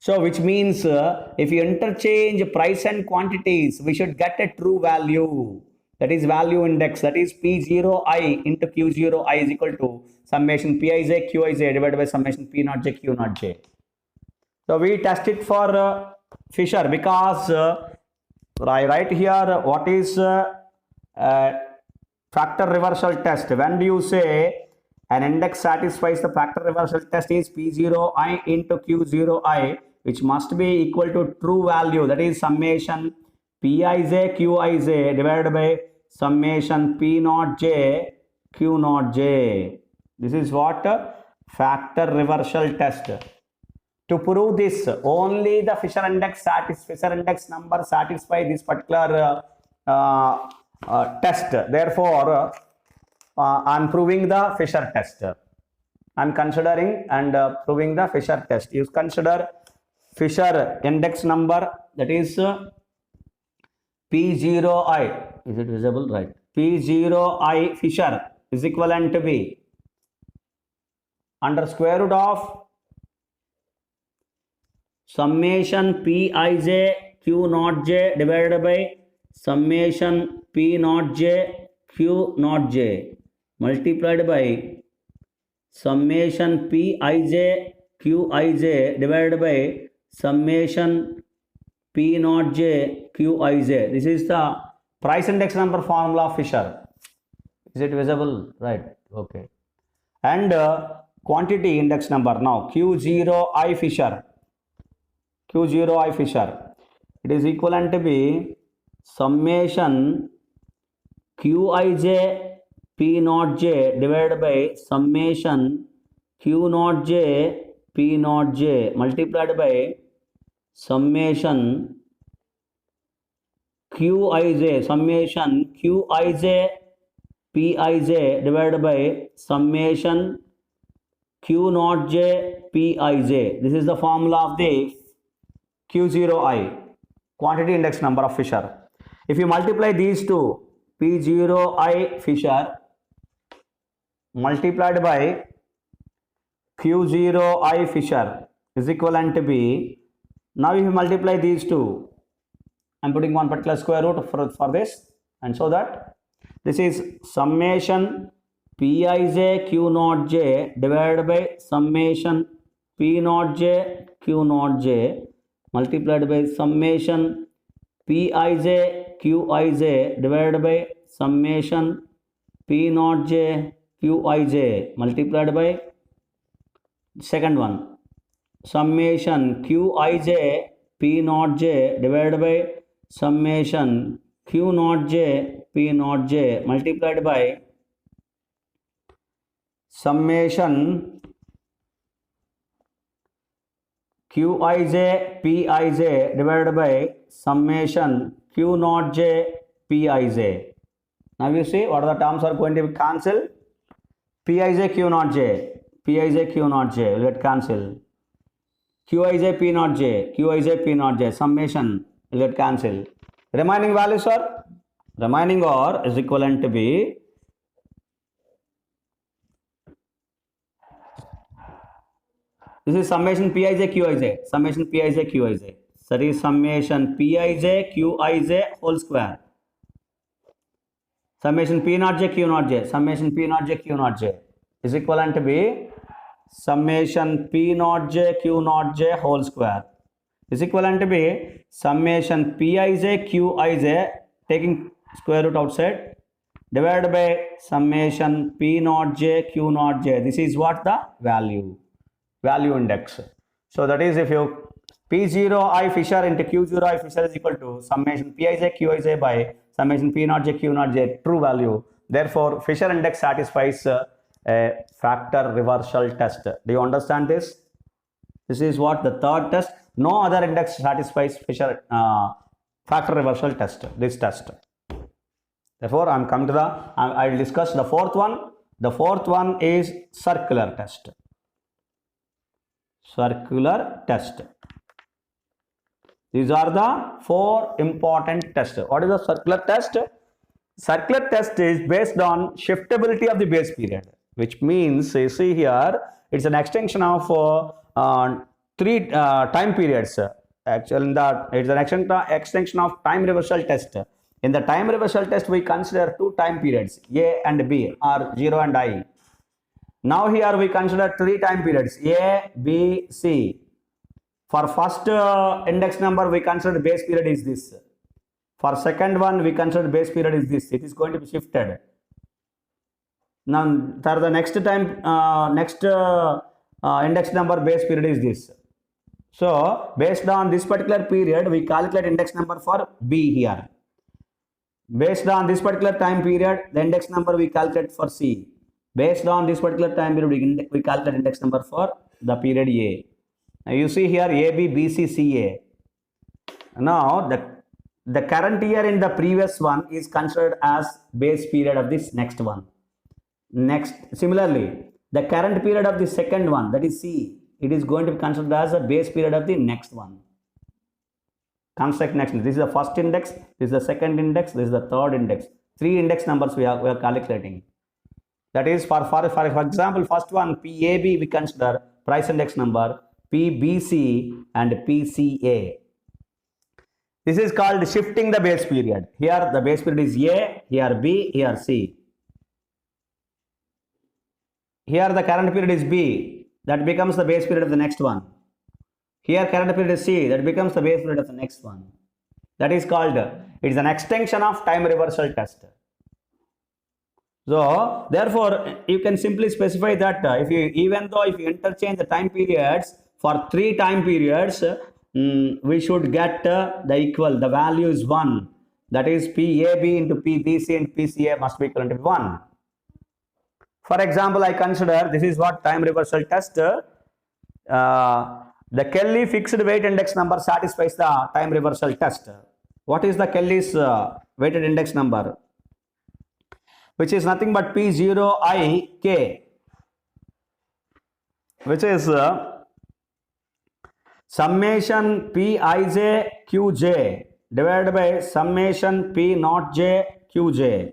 So which means if you interchange price and quantities, we should get a true value. That is value index. That is P0I into Q0I is equal to summation Pij Qij divided by summation P0j Q0j. So we test it for Fisher because I write here what is factor reversal test. When do you say an index satisfies the factor reversal test is P0I into Q0I, which must be equal to true value, that is summation Pij Qij divided by summation P0j Q0j. This is what factor reversal test. To prove this, only the Fisher index number satisfy this particular test. Therefore, I am proving the Fisher test. I am considering and proving the Fisher test. You consider Fisher index number, that is P0I. Is it visible? Right. P0I Fisher is equivalent to be under square root of summation Pij Q0j divided by summation P0j Q0j multiplied by summation Pij Qij divided by summation P0j Qij. This is the price index number formula of Fisher. Is it visible? Right. Okay. And quantity index number now Q0I Fisher. Q0I Fisher. It is equivalent to be summation Qij P0j divided by summation Q0j P0j multiplied by summation Qij Pij divided by summation Q0j Pij. This is the formula of the Q0I, quantity index number of Fisher. If you multiply these two, P0I Fisher multiplied by Q0I Fisher is equivalent to be, now if you multiply these two, I am putting one particular square root for this, and so that this is summation Pij Q0j divided by summation P0j Q0j multiplied by summation Pij Qij divided by summation P0j Qij multiplied by second one summation Qij P0j divided by summation Q0j P0j multiplied by summation Qij Pij divided by summation Q0j Pij. Now you see what are the terms are going to be cancelled. Pij Q0j will get cancelled. Qij P0j summation will get cancelled. Remaining values are is equivalent to be this is summation Pij Qij. That is summation Pij Qij whole square. Summation P0j Q0j is equivalent to be summation P0j Q0j whole square is equivalent to be summation Pij Qij taking square root outside divided by summation P0j Q0j. This is what the value index. So that is, if you P0I Fisher into Q0I Fisher is equal to summation Pij Qij by summation P0j Q0j true value. Therefore, Fisher index satisfies a factor reversal test. Do you understand this? This is what the third test. No other index satisfies Fisher factor reversal test. This test. Therefore, I am coming to I will discuss the fourth one. The fourth one is circular test. circular test. These are the four important tests. What is the circular test? Circular test is based on shiftability of the base period, which means you see here it's an extension of three time periods. Actually, it's an extension of time reversal test. In the time reversal test, we consider two time periods, A and B, or 0 and I. Now here we consider three time periods, A, B, C. For first index number, we consider base period is this. For second one, we consider base period is this. It is going to be shifted. Now, for the next time, index number base period is this. So, based on this particular period, we calculate index number for B here. Based on this particular time period, the index number we calculate for C. Based on this particular time period, we calculate index number for the period A. Now, you see here A, B, B, C, C, A. Now, the current year in the previous one is considered as base period of this next one. Similarly, the current period of the second one, that is C, it is going to be considered as a base period of the next one. Construct next. This is the first index, this is the second index, this is the third index. Three index numbers we are calculating. That is for example, first one PAB we consider price index number, PBC and PCA. This is called shifting the base period. Here the base period is A, here B, here C. Here the current period is B, that becomes the base period of the next one. Here current period is C, that becomes the base period of the next one. That is called, it is an extension of time reversal test. So therefore you can simply specify that if you interchange the time periods for three time periods, we should get the equal, the value is 1. That is PAB into PBC and PCA must be equal to 1. For example, I consider this is what time reversal test. The Kelly fixed weight index number satisfies the time reversal test. What is the Kelly's weighted index number? Which is nothing but P0IK, which is summation Pij Qj divided by summation P naught J Qj.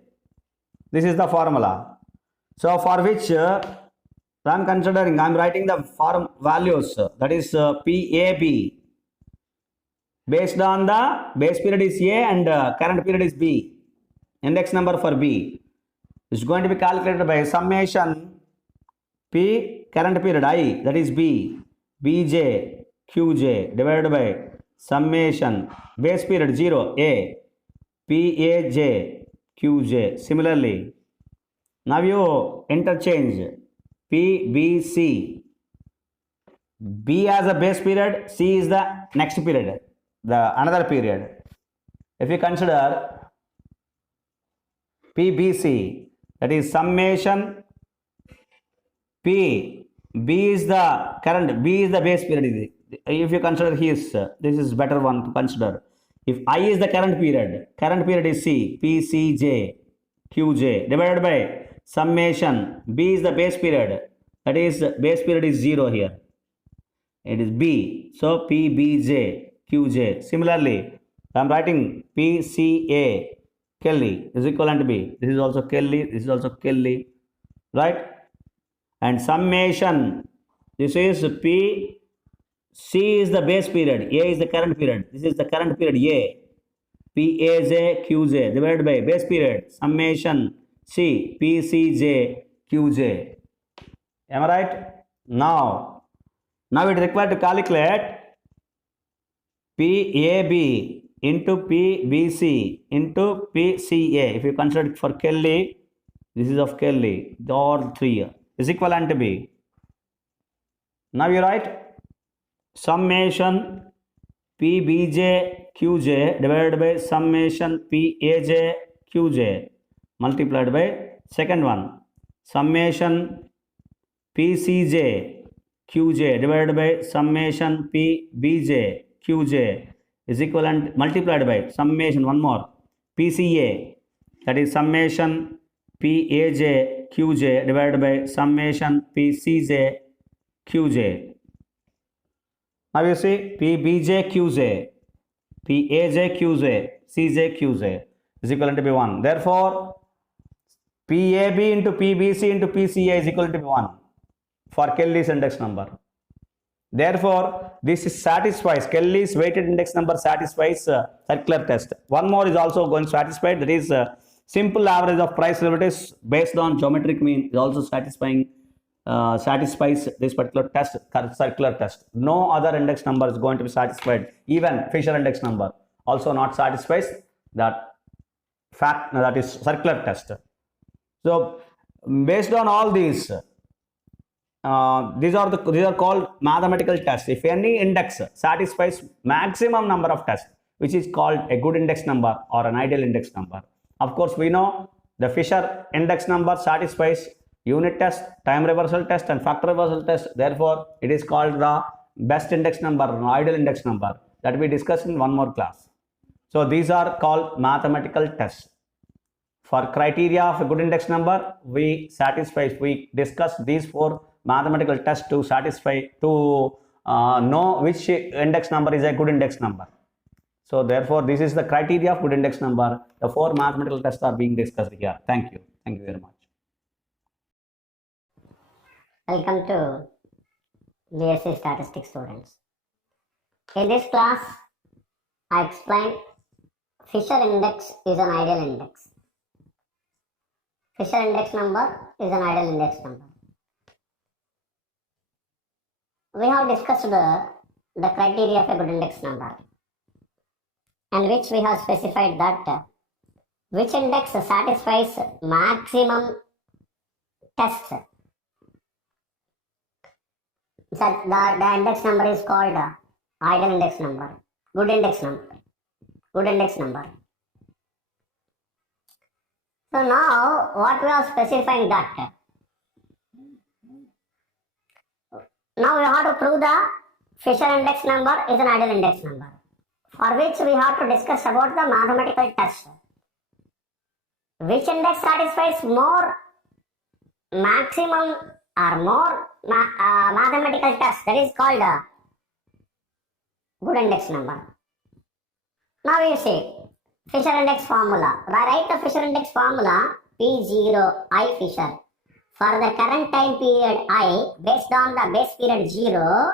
This is the formula. So for which I am considering, I am writing the form values, that is PAB. Based on the base period is A and current period is B. Index number for B is going to be calculated by summation P current period I, that is B, Bj Qj divided by summation base period 0 A, Paj Qj. Similarly, now you interchange PBC. B as a base period, C is the next period, the another period. If you consider PBC, that is summation P, B is the current, B is the base period. If you consider his, this is better one to consider. If I is the current period is C, PCJ Qj divided by summation B is the base period, that is base period is 0 here. It is B, so PBJ Qj. Similarly, I am writing PCA Kelly is equivalent to B. This is also Kelly, this is also Kelly, right? And summation, this is P, C is the base period, A is the current period. This is the current period A, Paj Qj divided by base period, summation C, PCJ Qj. Am I right? Now it is required to calculate PAB into PBC into PCA. If you consider it for Kelly, this is of Kelly, all three is equivalent to B. Now you write summation PBJ Qj divided by summation Paj Qj multiplied by second one summation PCJ Qj divided by summation PBJ Qj is equivalent multiplied by summation one more PCA, that is summation Paj Qj divided by summation PCJ Qj. Now you see PBJ QJ, PAJ QJ, CJ QJ is equivalent to be 1. Therefore, PAB into PBC into PCA is equal to 1 for Kelly's index number. Therefore, this satisfies Kelly's weighted index number satisfies circular test. One more is also going to satisfy, that is simple average of price derivatives based on geometric mean is also satisfies this particular test, circular test. No other index number is going to be satisfied. Even Fisher index number also not satisfies that fact, that is circular test. So based on all these are called mathematical tests. If any index satisfies maximum number of tests, which is called a good index number or an ideal index number. Of course, we know the Fisher index number satisfies unit test, time reversal test, and factor reversal test. Therefore, it is called the best index number or ideal index number that we discussed in one more class. So these are called mathematical tests. For criteria of a good index number, we discuss these 4 mathematical tests to know which index number is a good index number. So therefore, this is the criteria of good index number. The 4 mathematical tests are being discussed here. Thank you. Thank you very much. Welcome to BSc Statistics students. In this class, I explained Fisher index is an ideal index. Fisher index number is an ideal index number. We have discussed the criteria of a good index number, and which we have specified that which index satisfies maximum tests. So the index number is called ideal index number, good index number. So now what we are specifying that now we have to prove the Fisher index number is an ideal index number, for which we have to discuss about the mathematical test. Which index satisfies more maximum or more mathematical test, that is called a good index number. Now you see Fisher index formula. Write the Fisher index formula P0 I Fisher. For the current time period I, based on the base period 0,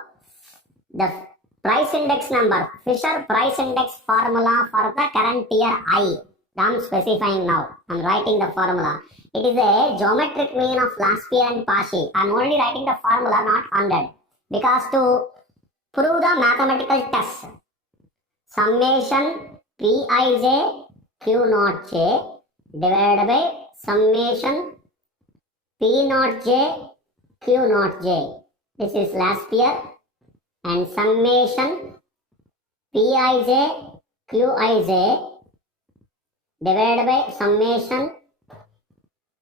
the price index number, Fisher price index formula for the current year I. I am specifying now. I am writing the formula. It is a geometric mean of last year and past year. I am only writing the formula, not 100. Because to prove the mathematical test, summation Pij Q naught J divided by summation P naught J Q naught J. This is last year, and summation Pij Qij divided by summation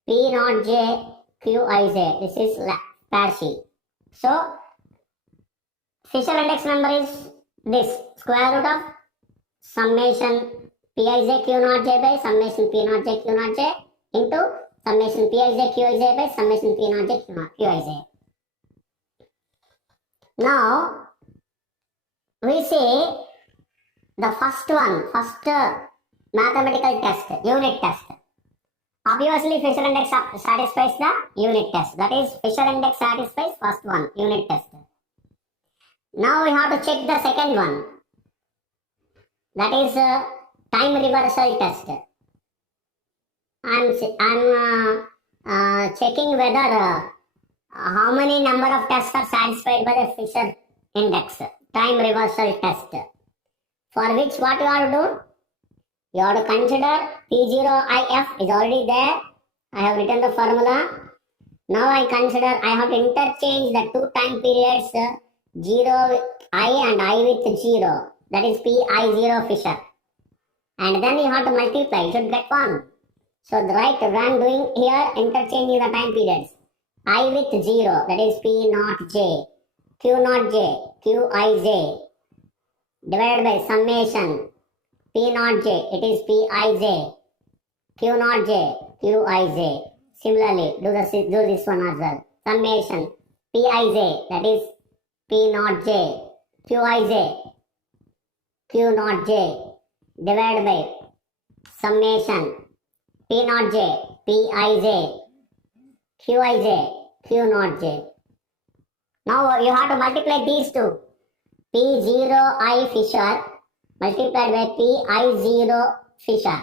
P naught J Qij. This is Pashi. So Fisher index number is this square root of summation Pij Q naught J by summation P naught J Q naught J into summation Pij Qij by summation P naught J Qij. Now we see the first mathematical test, unit test. Obviously, Fisher index satisfies the unit test. That is, Fisher index satisfies first one, unit test. Now we have to check the second one. That is time reversal test. I'm checking whether how many number of tests are satisfied by the Fisher index, time reversal test. For which what you have to do? You have to consider P0IF is already there. I have written the formula. Now I have to interchange the 2 time periods 0 I and I with 0. That is Pi0 Fisher. And then you have to multiply. You should get 1. So right, what I am doing here, interchanging the time periods. I with 0, that is P naught J, Q naught J, Qij, divided by summation P naught J, it is Pij, Q naught J, Qij. Similarly, do this one as well. Summation Pij, that is P naught J, Qij Q naught j divided by summation P naught j Pij Qij Q naught j. Now you have to multiply these two. P0I Fisher multiplied by Pi0 Fisher.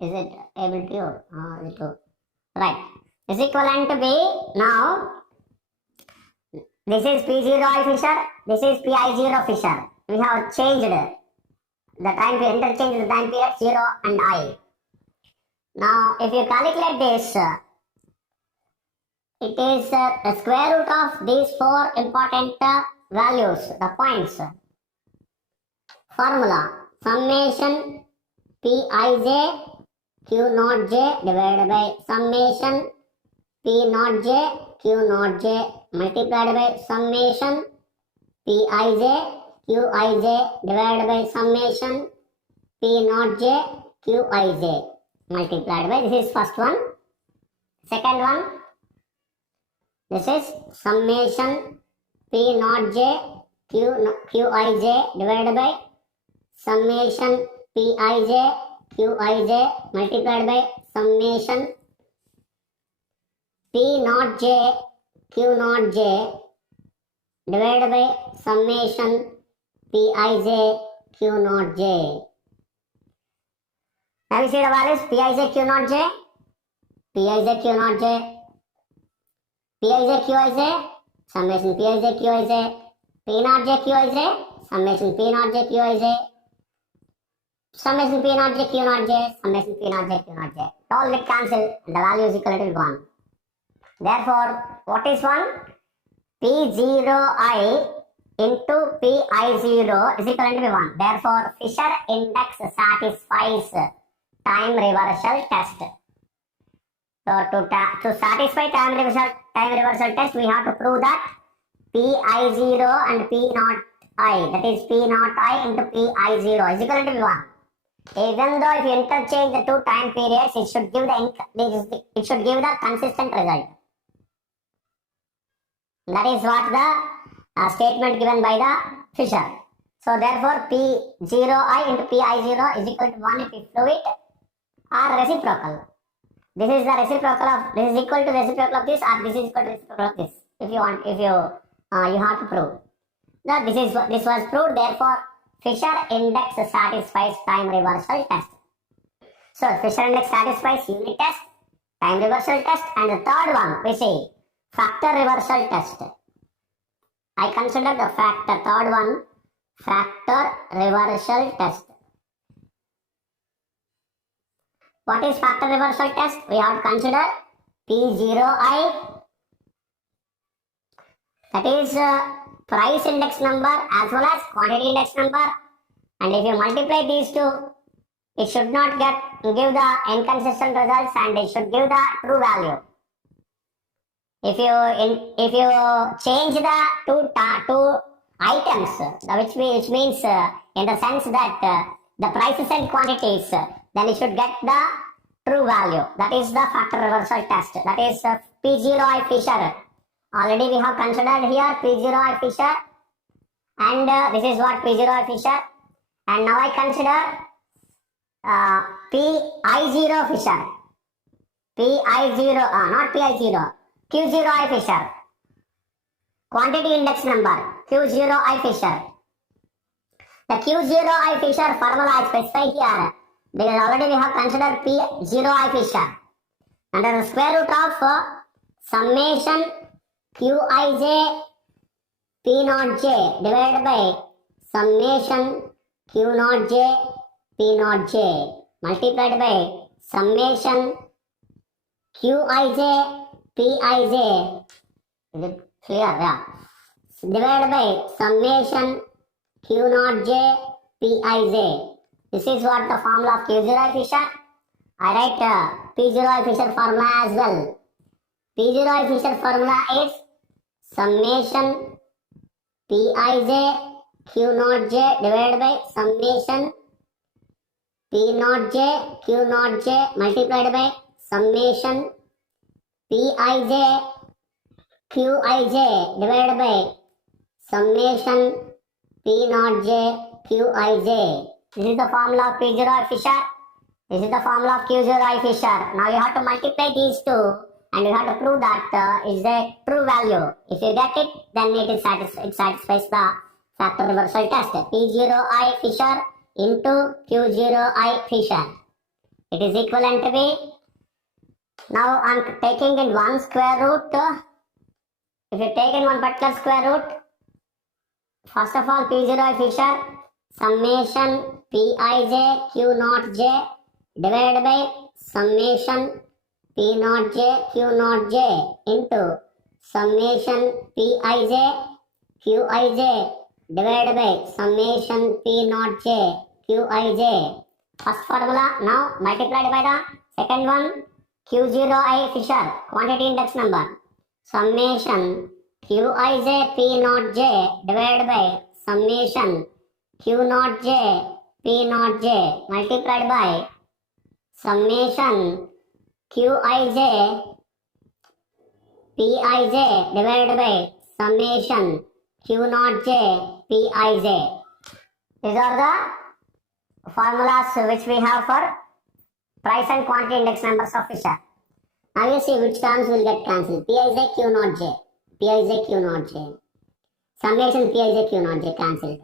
Is it able to? Is it to? Right. Is equivalent to be now. This is P0I Fisher. This is Pi0 Fisher. We have changed the time period, interchanged the time period 0 and I. Now, if you calculate this, it is the square root of these four important values, the points. Formula summation Pij Q naught j divided by summation P naught j Q naught j multiplied by summation Pij Qij divided by summation P naught j Qij multiplied by, this is first one. Second one, this is summation P naught j Qij divided by summation Pij Qij multiplied by summation P naught j Q naught j divided by summation Pij Q naught j. Now we see the values Pij Q naught j, Pij Q naught j, Pij Qij, summation Pij Qij, P naught j Qij, summation P naught j Qij, summation P naught j Q naught j, summation P naught j Q naught j. All get cancelled and the value is equal to 1. Therefore, what is 1? P0I into Pi0 is equal to 1. Therefore, Fisher index satisfies time reversal test. So, to satisfy time reversal test, we have to prove that Pi0 and P0 I, that is P0 I into Pi0 is equal to 1. Even though if you interchange the two time periods, it should give the consistent result. That is what the statement given by the Fisher. So therefore, P0I into Pi0 is equal to 1 if we fluid or reciprocal. This is the reciprocal of, this is equal to reciprocal of this, or this is equal to reciprocal of this. If you want, you have to prove. Now this was proved. Therefore, Fisher index satisfies time reversal test. So Fisher index satisfies unit test, time reversal test, and the third one we see factor reversal test. I consider the third one, factor reversal test. What is factor reversal test? We have to consider P0I, that is price index number as well as quantity index number, and if you multiply these two, it should not give the inconsistent results and it should give the true value. If you change the two items, which means in the sense that the prices and quantities, then it should get the true value. That is the factor reversal test. That is P0I Fisher. Already we have considered here P0I Fisher, and this is what P0I Fisher, and now I consider Pi0 Fisher. Pi0, not Pi0, Q0I Fisher. Quantity index number, Q0I Fisher. The Q0I Fisher formula I specify here because already we have considered P0I Fisher. Under the square root of summation Qij P naught j divided by summation Q naught j P naught j multiplied by summation Qij Pij. Is it clear? Yeah. Divided by summation Q naught j Pij. This is what the formula of Q0I Fisher. I write P0I Fisher formula as well. P0I Fisher formula is summation Pij Q naught j divided by summation P naught j Q naught j multiplied by summation Pij Qij divided by summation P naught J Qij. This is the formula of P0I Fisher. This is the formula of Q0I Fisher. Now you have to multiply these two and you have to prove that is a true value. If you get it, then it satisfies the factor reversal test. P0I Fisher into Q0I Fisher. It is equivalent to be. Now I am taking in one square root. If you take in one particular square root, first of all P0I Fisher summation Pij Q naught j divided by summation P naught j Q naught j into summation Pij Qij divided by summation P naught j Qij. First formula now multiplied by the second one Q0I Fisher quantity index number summation Qij P naught j divided by summation Q naught j P naught j multiplied by summation Qij Pij divided by summation Q naught j Pij. These are the formulas which we have for price and quantity index numbers of Fisher. Now you see which terms will get cancelled. Pij Q naught j, Pij Q naught j, summation Pij Q naught j cancelled.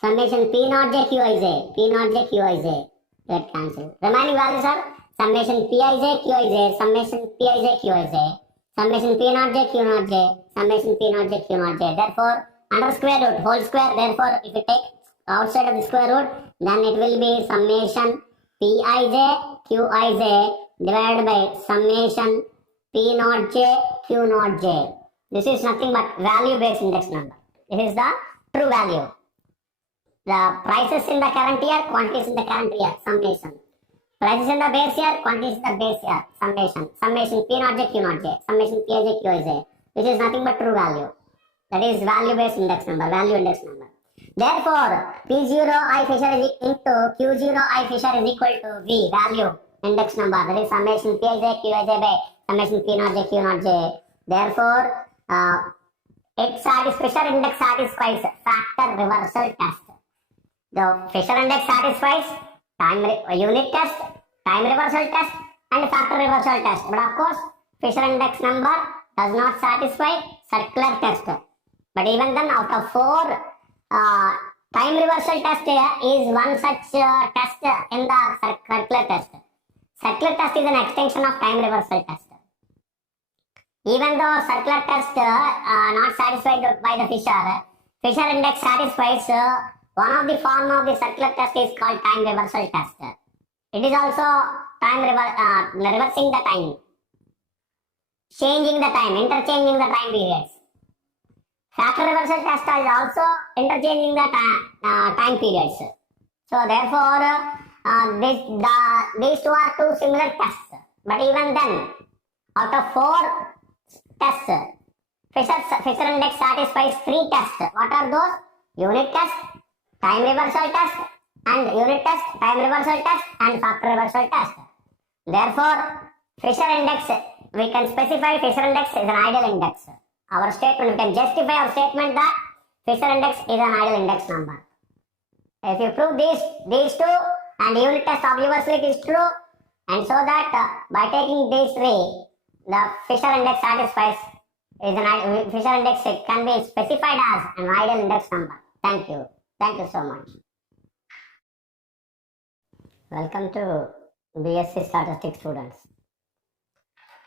Summation P naught j Qij, P naught j Qij get cancelled. Remaining values are summation Pij Qij, summation Pij Qij, summation P naught j Q naught j, summation P naught j Q naught j. Therefore, under square root, whole square, therefore, if you take outside of the square root, then it will be summation Pij Qij divided by summation P naught j Q naught j. This is nothing but value based index number. This is the true value. The prices in the current year, quantities in the current year, summation. Prices in the base year, quantities in the base year, summation. Summation P naught j Q naught j, summation Pij Qij, which is nothing but true value. That is value based index number, value index number. Therefore, P0I Fisher is into Q0I Fisher is equal to V, value index number. That is summation Pij Qij by summation P naught j Q naught j. Therefore, Fisher index satisfies factor reversal test. The Fisher index satisfies unit test, time reversal test, and factor reversal test. But of course, Fisher index number does not satisfy circular test. But even then, out of 4, time reversal test is one such test in the circular test. Circular test is an extension of time reversal test. Even though circular test not satisfied by the Fisher index satisfies one of the form of the circular test is called time reversal test. It is also reversing the time, changing the time, interchanging the time periods. Factor reversal test is also interchanging the time periods. So therefore, these two are two similar tests. But even then, out of 4 tests, Fisher index satisfies 3 tests. What are those? Unit test, time reversal test, and unit test, time reversal test, and factor reversal test. Therefore, Fisher index, we can specify Fisher index is an ideal index. Our statement, we can justify our statement that Fisher index is an ideal index number. If you prove these two and unit test obviously it is true, and so that by taking these 3, the Fisher index satisfies Fisher index can be specified as an ideal index number. Thank you. Thank you so much. Welcome to BSc Statistics students.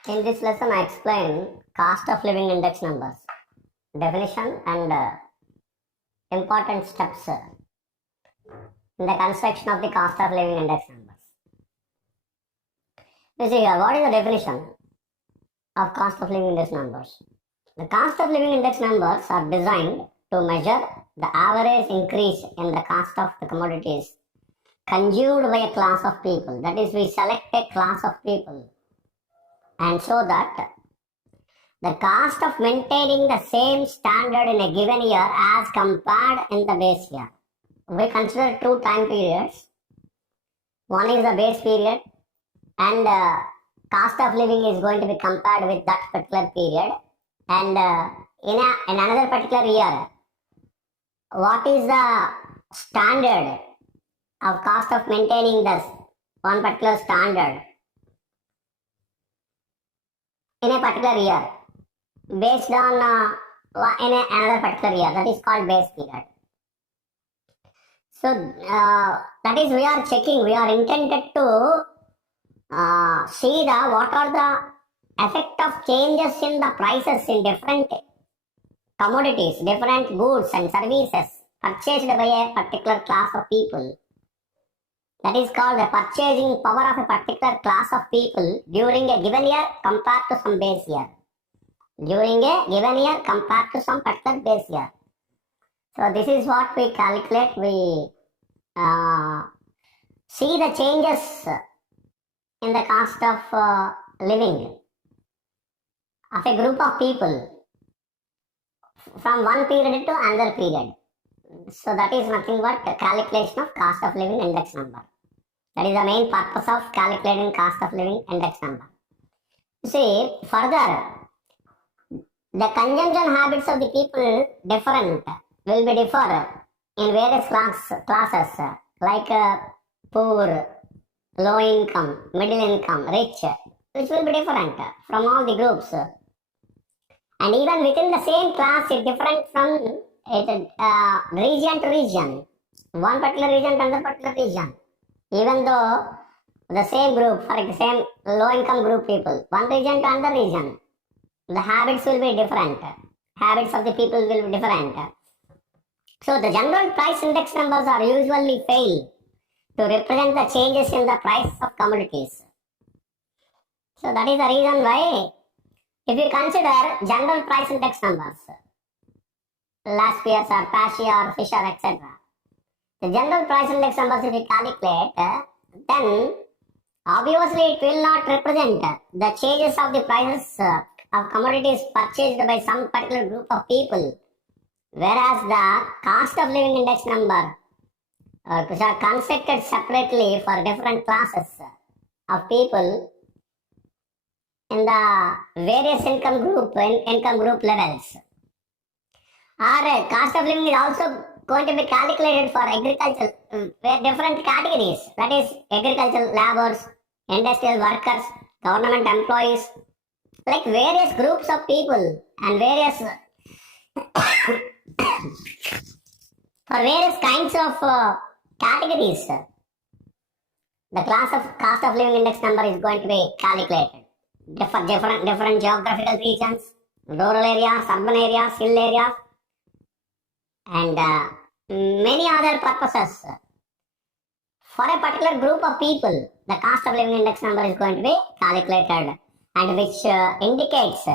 In this lesson, I explain cost of living index numbers, definition and important steps in the construction of the cost of living index numbers. You see here, what is the definition of cost of living index numbers? The cost of living index numbers are designed to measure the average increase in the cost of the commodities consumed by a class of people. That is, we select a class of people and show that the cost of maintaining the same standard in a given year as compared in the base year. We consider 2 time periods. One is the base period, and cost of living is going to be compared with that particular period. And in another particular year, what is the standard of cost of maintaining this one particular standard in a particular year based on another particular year, that is called base period. So that is we are checking, we are intended to see what are the effect of changes in the prices in different commodities, different goods and services purchased by a particular class of people. That is called the purchasing power of a particular class of people during a given year compared to some base year. During a given year compared to some particular base year. So this is what we calculate. We see the changes in the cost of living of a group of people from one period to another period. So that is nothing but calculation of cost of living index number. That is the main purpose of calculating cost of living index number. See, further, the consumption habits of the people will be differ in various classes like poor, low income, middle income, rich, which will be different from all the groups. And even within the same class, it different from region to region. One particular region to another particular region. Even though the same group, for the same low income group people, one region to another region, the habits will be different. Habits of the people will be different. So the general price index numbers are usually fail to represent the changes in the price of commodities. So that is the reason why, if you consider general price index numbers, last year's or Pashi or Fisher, etc. The general price index numbers, if you calculate, then obviously it will not represent the changes of the prices of commodities purchased by some particular group of people, whereas the cost of living index number, which are constructed separately for different classes of people in the various income group levels. Our cost of living is also going to be calculated for agriculture, different categories, that is agricultural laborers, industrial workers, government employees, like various groups of people and various for various kinds of categories. The cost of living index number is going to be calculated for different geographical regions, rural areas, urban areas, hill areas, and many other purposes. For a particular group of people, the cost of living index number is going to be calculated, and which indicates,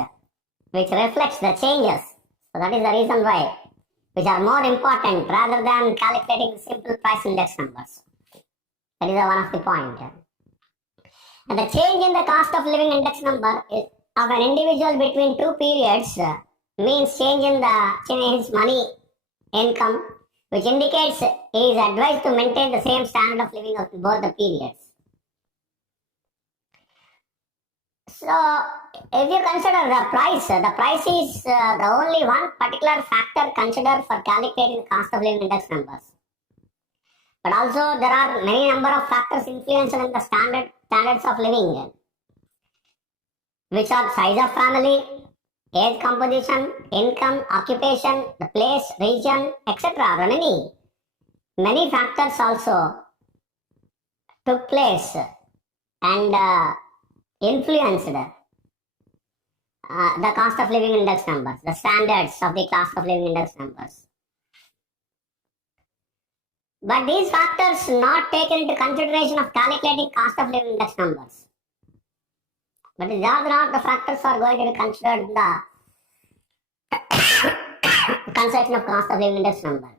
which reflects the changes. So that is the reason why, which are more important rather than calculating simple price index numbers. That is one of the point. And the change in the cost of living index number of an individual between two periods means change in his money income, which indicates he is advised to maintain the same standard of living of both the periods. So, if you consider the price is the only one particular factor considered for calculating the cost of living index numbers. But also there are many number of factors influencing the standards of living, which are size of family, age composition, income, occupation, the place, region, etc. Many factors also took place and influenced the cost of living index numbers, the standards of the cost of living index numbers. But these factors not taken into consideration of calculating cost of living index numbers. But these are not the factors are going to be considered in the construction of cost of living index number.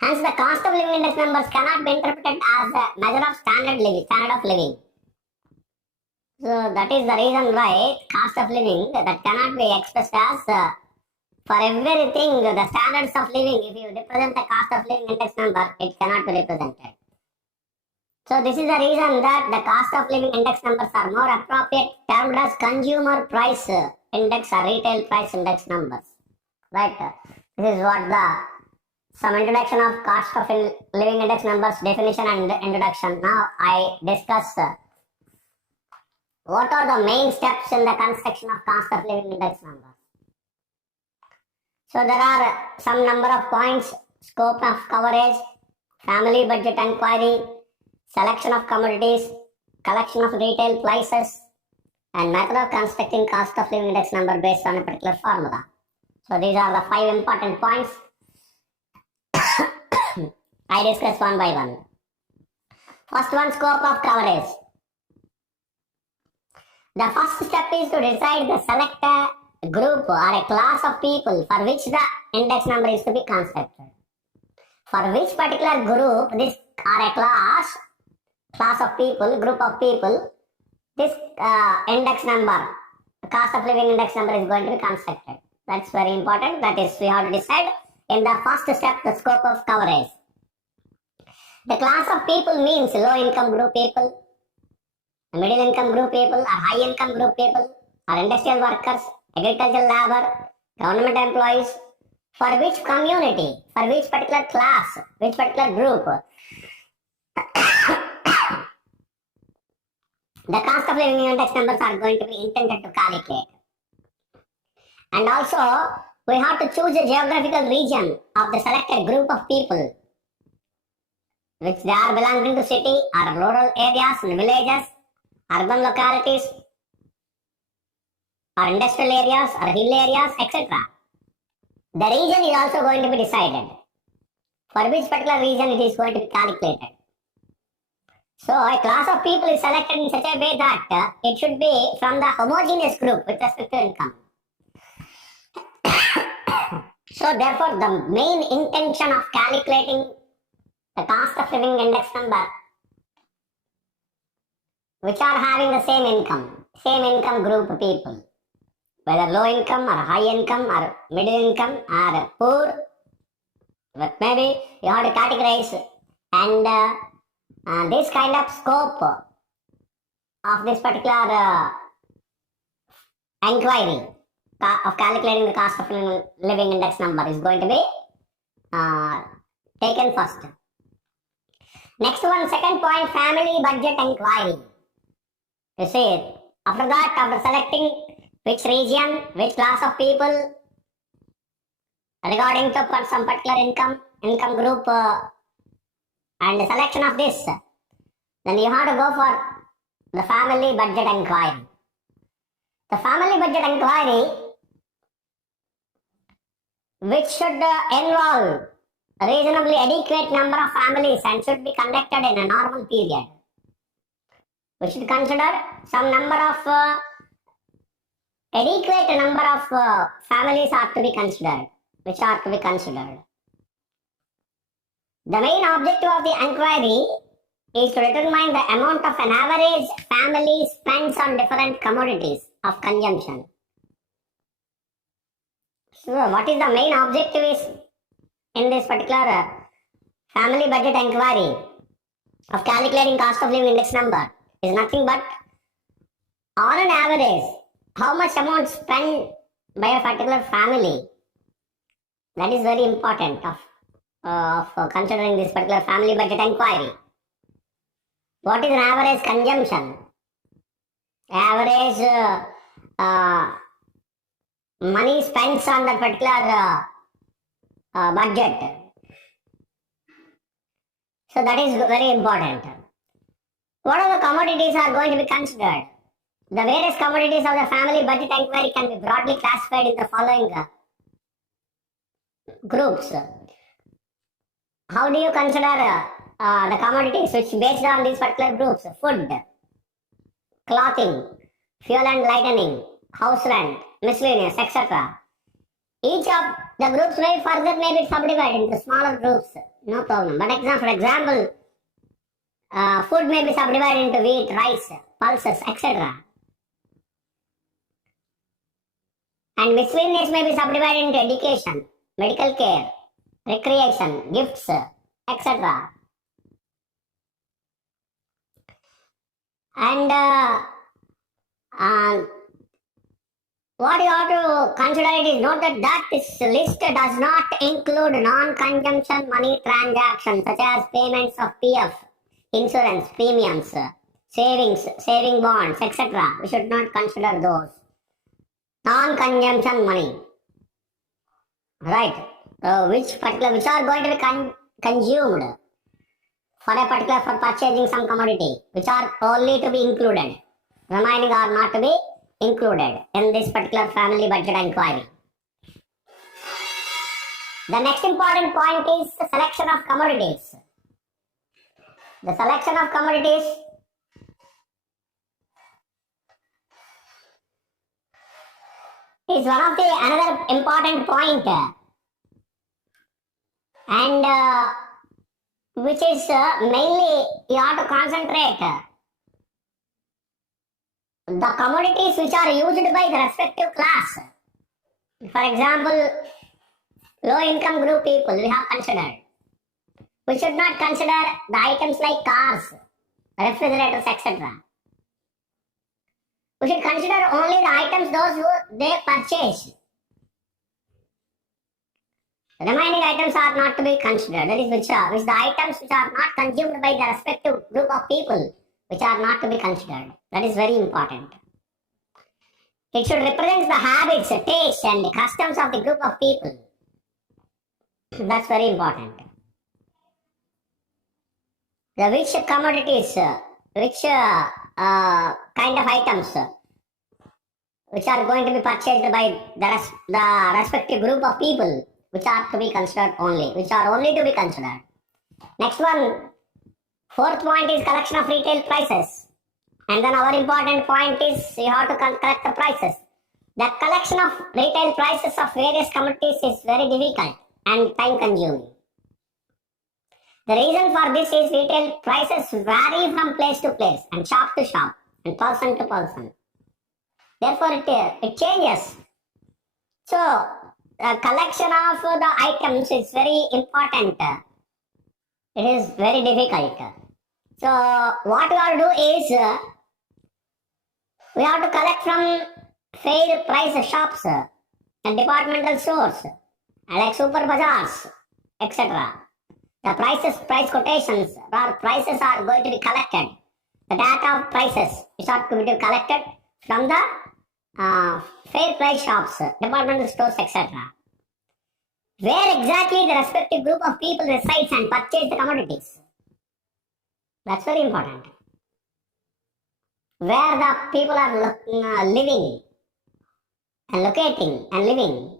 Hence, the cost of living index numbers cannot be interpreted as a measure of standard of living. So that is the reason why cost of living that cannot be expressed as for everything, the standards of living. If you represent the cost of living index number, it cannot be represented. So this is the reason that the cost of living index numbers are more appropriate termed as consumer price index or retail price index numbers. Right? This is what the some introduction of cost of living index numbers, definition and introduction. Now I discuss what are the main steps in the construction of cost of living index numbers. So there are some number of points: scope of coverage, family budget inquiry, selection of commodities, collection of retail prices, and method of constructing cost of living index number based on a particular formula. So these are the 5 important points. I discuss one by one. First one, scope of coverage. The first step is to decide the select a group or a class of people for which the index number is to be constructed. For which particular group, this or a class of people, group of people, this index number, the cost of living index number is going to be constructed. That's very important. That is, we have to decide in the first step the scope of coverage. The class of people means low income group people, middle income group people, or high income group people, or industrial workers, agricultural labor, government employees. For which community, for which particular class, which particular group, the cost of living index numbers are going to be intended to calculate. And also, we have to choose a geographical region of the selected group of people, which they are belonging to city or rural areas and villages, urban localities, or industrial areas or hill areas, etc. The region is also going to be decided. For which particular region it is going to be calculated. So a class of people is selected in such a way that it should be from the homogeneous group with respect to income. So therefore the main intention of calculating the cost of living index number, which are having the same income group of people, whether low income or high income or middle income or poor, but maybe you have to categorize, and this kind of scope of this particular inquiry of calculating the cost of living index number is going to be taken first. Next one, second point, family budget inquiry. You see, after that, after selecting which region, which class of people, regarding to some particular income group, and the selection of this, then you have to go for the family budget inquiry. The family budget inquiry, which should involve a reasonably adequate number of families and should be conducted in a normal period. We should consider some number of adequate number of families are to be considered, which are to be considered. The main objective of the inquiry is to determine the amount of an average family spends on different commodities of consumption. So what is the main objective is in this particular family budget inquiry of calculating cost of living index number is nothing but on an average how much amount spent by a particular family. That is very important of considering this particular family budget inquiry. What is an average consumption? Average money spent on that particular budget. So that is very important. What are the commodities are going to be considered? The various commodities of the family budget inquiry can be broadly classified in the following groups. How do you consider the commodities which based on these particular groups? Food, clothing, fuel and lightening, house rent, miscellaneous, etc. Each of the groups may further be subdivided into smaller groups, no problem. But for example, food may be subdivided into wheat, rice, pulses, etc. And miscellaneous may be subdivided into education, medical care, recreation, gifts, etc. And what you have to consider it is noted that this list does not include non-consumption money transactions such as payments of PF, insurance, premiums, savings, saving bonds, etc. We should not consider those. Non-consumption money. Right. Which are going to be consumed for purchasing some commodity, which are only to be included. Remaining are not to be included in this particular family budget inquiry. The next important point is the selection of commodities. The selection of commodities is one of the another important point, and which is mainly you have to concentrate the commodities which are used by the respective class. For example, low income group people we have considered. We should not consider the items like cars, refrigerators, etc. We should consider only the items those who they purchase. The remaining items are not to be considered. That is which the items which are not consumed by the respective group of people, which are not to be considered. That is very important. It should represent the habits, tastes, and customs of the group of people. That's very important. The which commodities, which kind of items which are going to be purchased by the respective group of people, which are to be considered only, which are only to be considered. Next one, fourth point is collection of retail prices. And then our important point is you have to collect the prices. The collection of retail prices of various commodities is very difficult and time consuming. The reason for this is retail prices vary from place to place and shop to shop and person to person. Therefore it changes. So the collection of the items is very important. It is very difficult. So what we have to do is we have to collect from fair price shops and departmental stores like super bazaars, etc. The price quotations or prices are going to be collected. The data of prices is going to be collected from the fair price shops, departmental stores, etc. Where exactly the respective group of people resides and purchase the commodities. That's very important. Where the people are living and locating and living.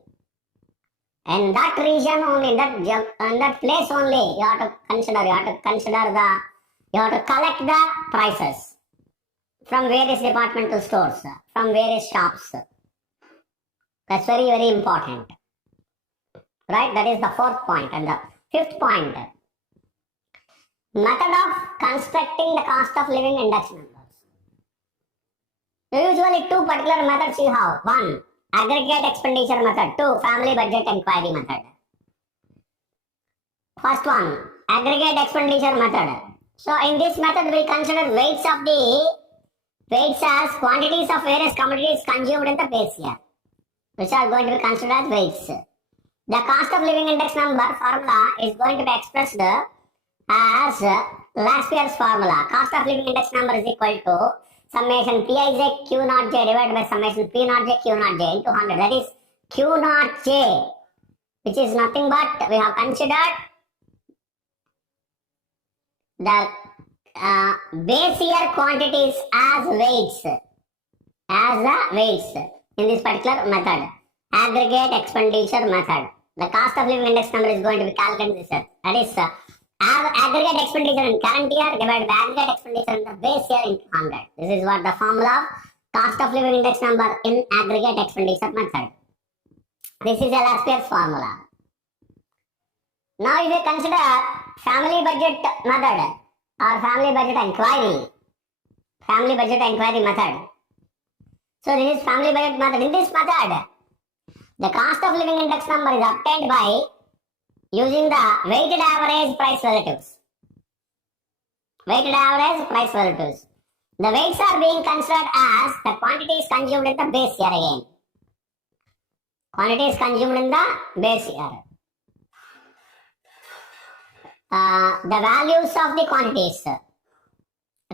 And that region only, that place only, you have to consider you have to collect the prices from various departmental stores, from various shops. That's very, very important. Right? That is the fourth point. And the fifth point, method of constructing the cost of living index numbers. Usually two particular methods you have. One, aggregate expenditure method. Two, family budget inquiry method. First one, aggregate expenditure method. So in this method we consider weights as quantities of various commodities consumed in the base year, which are going to be considered as weights. The cost of living index number formula is going to be expressed as last year's formula. Cost of living index number is equal to summation Pij Q naught J divided by summation P naught J Q naught J into 100. That is Q naught J, which is nothing but we have considered the base year quantities as weights, in this particular method, aggregate expenditure method. The cost of living index number is going to be calculated this way. That is aggregate expenditure in current year divided by aggregate expenditure in the base year into 100. This is what the formula of cost of living index number in aggregate expenditure method. This is a last year's formula. Now if you consider family budget method or family budget inquiry method. So this is family budget method. In this method, the cost of living index number is obtained by using the weighted average price relatives. Weighted average price relatives. The weights are being considered as the quantities consumed in the base year again. quantities consumed in the base year. The values of the quantities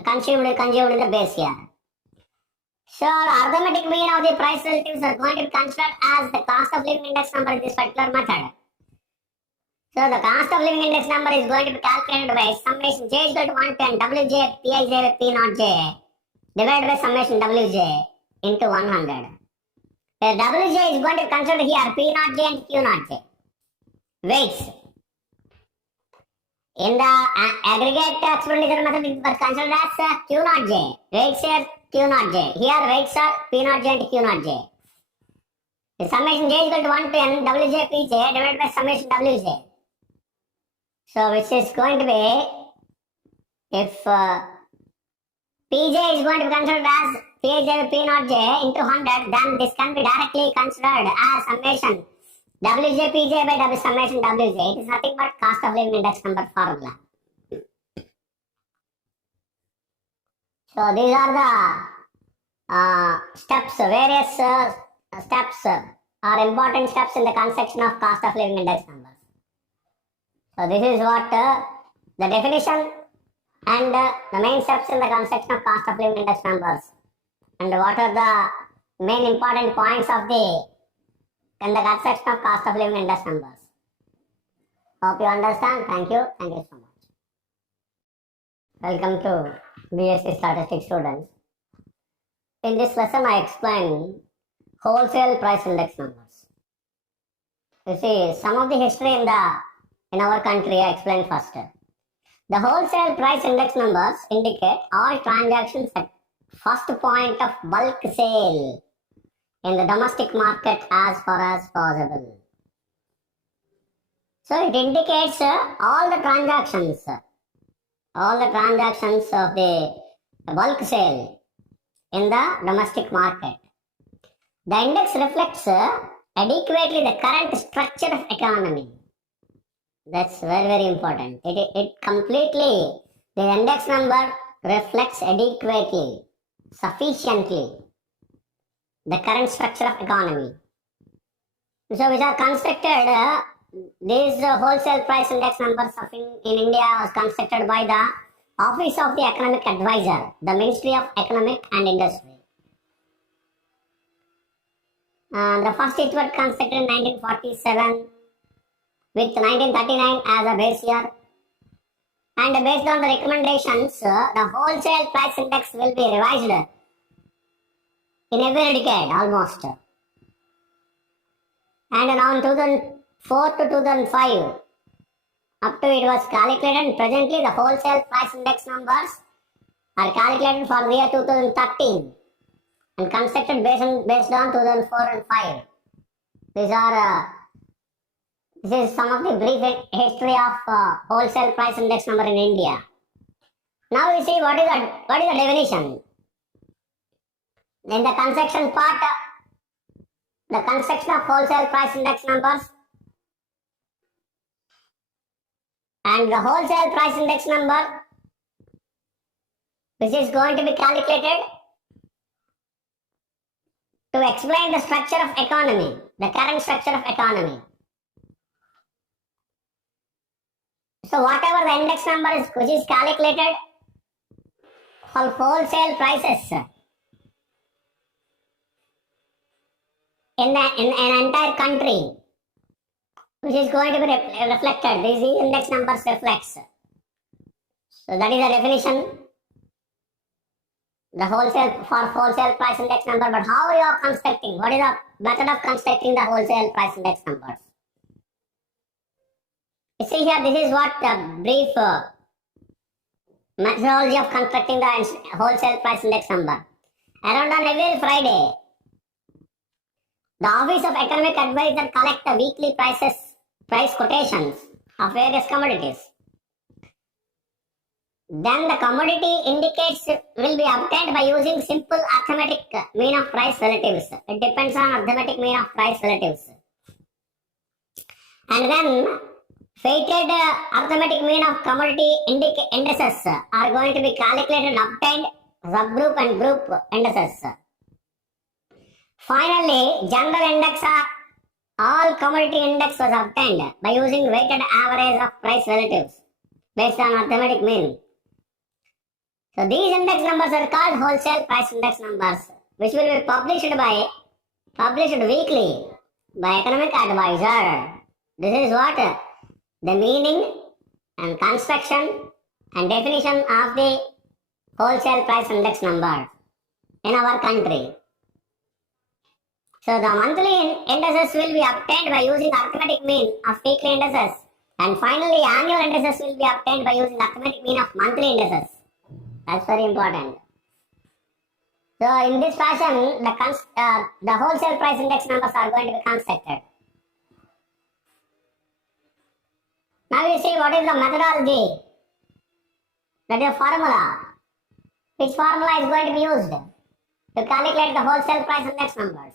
consumed in the base year. So arithmetic mean of the price relatives are going to be considered as the cost of living index number in this particular method. So the cost of living index number is going to be calculated by summation j is equal to 1 to n wj pij by p naught j divided by summation wj into 100. The wj is going to be considered here p naught j and q naught j. Weights. In the aggregate expenditure method it was considered as q naught j. Weights here q naught j. Here weights are p naught j and q naught j. The summation j is equal to 1 to n wj pj divided by summation wj. So which is going to be, if pj is going to be considered as pj by p naught j into 100, then this can be directly considered as summation wj pj by summation wj. It is nothing but cost of living index number formula. So these are the steps, various steps are important steps in the construction of cost of living index numbers. So this is what the definition and the main steps in the construction of cost of living index numbers, and what are the main important points of the in the construction of cost of living index numbers. Hope you understand. Thank you so much. Welcome to BSc Statistics students. In this lesson I explain wholesale price index numbers. You see, some of the history in our country I explained first. The wholesale price index numbers indicate all transactions at first point of bulk sale in the domestic market as far as possible. So it indicates all the transactions of the bulk sale in the domestic market. The index reflects adequately the current structure of economy. That's very, very important. It completely, the index number reflects adequately, sufficiently the current structure of economy. So which are constructed, these wholesale price index numbers in India was constructed by the Office of the Economic Advisor, the Ministry of Economic and Industry. The first it was constructed in 1947 with 1939 as a base year, and based on the recommendations, the wholesale price index will be revised in every decade almost. And now in 2004 to 2005, up to it was calculated, and presently the wholesale price index numbers are calculated for the year 2013 and constructed based on 2004 and 5. This is some of the brief history of wholesale price index number in India. Now we see what is the definition. In the construction part, the construction of wholesale price index numbers, and the wholesale price index number which is going to be calculated to explain the structure of economy, the current structure of economy. So whatever the index number is which is calculated for wholesale prices in an entire country, which is going to be reflected, these index numbers reflects. So that is the definition, the wholesale price index number. But how you are constructing? What is the method of constructing the wholesale price index numbers? You see here, this is what the brief methodology of constructing the wholesale price index number. Around on every Friday, the Office of Economic Advisor collect the weekly price quotations of various commodities. Then the commodity indicates will be obtained by using simple arithmetic mean of price relatives. It depends on arithmetic mean of price relatives. And then weighted arithmetic mean of commodity indices are going to be calculated and obtained subgroup and group indices. Finally, general all commodity index was obtained by using weighted average of price relatives based on arithmetic mean. So these index numbers are called wholesale price index numbers, which will be published weekly by economic advisor. This is what the meaning and construction and definition of the wholesale price index number in our country. So the monthly indices will be obtained by using arithmetic mean of weekly indices, and finally annual indices will be obtained by using arithmetic mean of monthly indices. That's very important. So in this fashion, the wholesale price index numbers are going to be constructed. Now you see what is the methodology, that is a formula. Which formula is going to be used to calculate the wholesale price index numbers?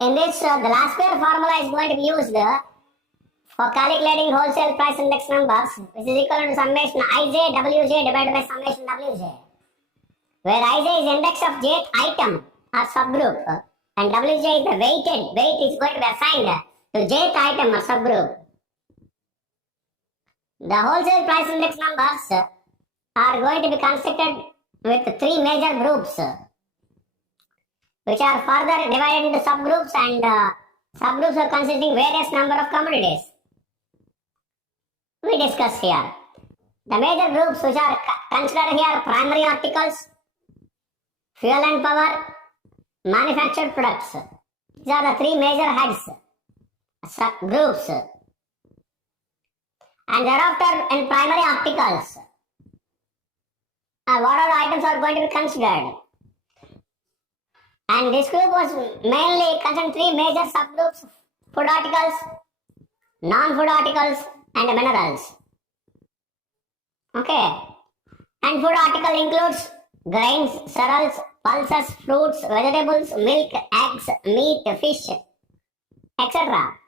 In this, the last pair formula is going to be used for calculating wholesale price index numbers, which is equal to summation ij wj divided by summation wj, where ij is index of jth item or subgroup and wj is the weight is going to be assigned to jth item or subgroup. The wholesale price index numbers are going to be constructed with three major groups, which are further divided into subgroups, and subgroups are consisting various number of commodities. We discuss here. The major groups which are considered here: primary articles, fuel and power, manufactured products. These are the three major heads, groups. And thereafter, in primary articles, what all items are going to be considered? And this group was mainly considered three major subgroups: food articles, non-food articles, and minerals. Okay. And food article includes grains, cereals, pulses, fruits, vegetables, milk, eggs, meat, fish, etc.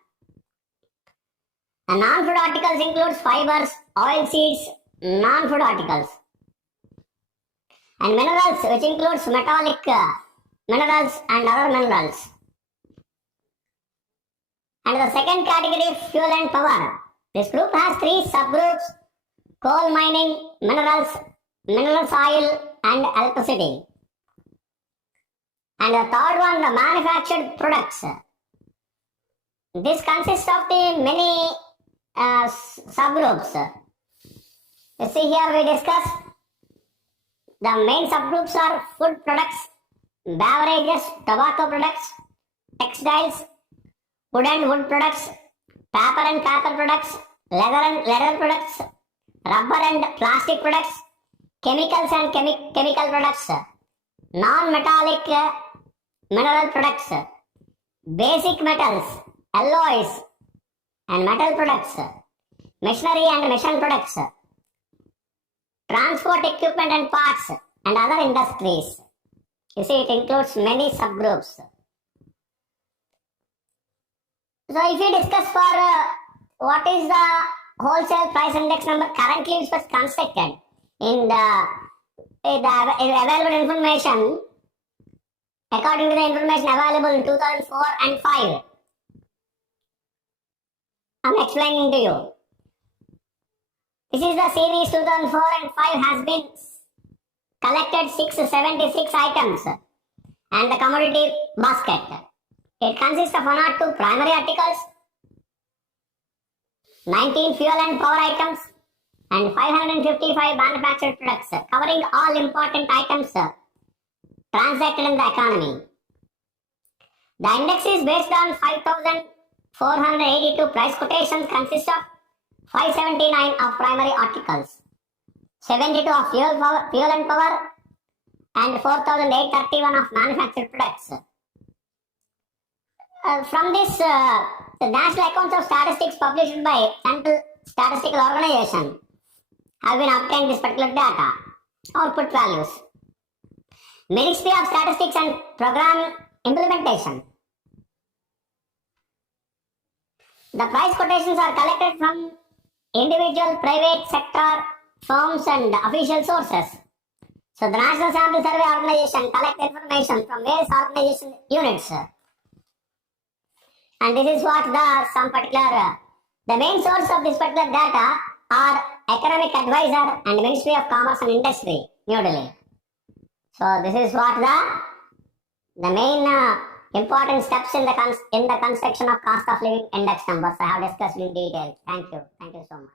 And non-food articles includes fibers, oil seeds, non-food articles. And minerals, which includes metallic minerals and other minerals. And the second category, fuel and power. This group has three subgroups: coal mining, minerals, mineral oil, and electricity. And the third one, the manufactured products. This consists of the many subgroups. You see here we discuss the main subgroups are food products, beverages, tobacco products, textiles, wood and wood products, paper and paper products, leather and leather products, rubber and plastic products, chemicals and chemical products, non-metallic mineral products, basic metals, alloys and metal products, machinery and machine products, transport equipment and parts, and other industries. You see, it includes many subgroups. So if we discuss for what is the wholesale price index number currently which was constructed in the available information, according to the information available in 2004 and 5. I'm explaining to you. This is the series 2004 and 5 has been collected 676 items and the commodity basket. It consists of 1 or 2 primary articles, 19 fuel and power items, and 555 manufactured products, covering all important items transacted in the economy. The index is based on 5,482 price quotations, consist of 579 of primary articles, 72 of fuel and power, and 4,831 of manufactured products. From this, the National Accounts of Statistics published by Central Statistical Organization have been obtained this particular data, output values. Ministry of Statistics and Program Implementation. The price quotations are collected from individual, private sector, firms and official sources. So the National Sample Survey Organization collect information from various organization units. And this is what the main source of this particular data are Economic Advisor and Ministry of Commerce and Industry, New Delhi. So this is what the main important steps in the construction of cost of living index numbers I have discussed in detail. Thank you so much.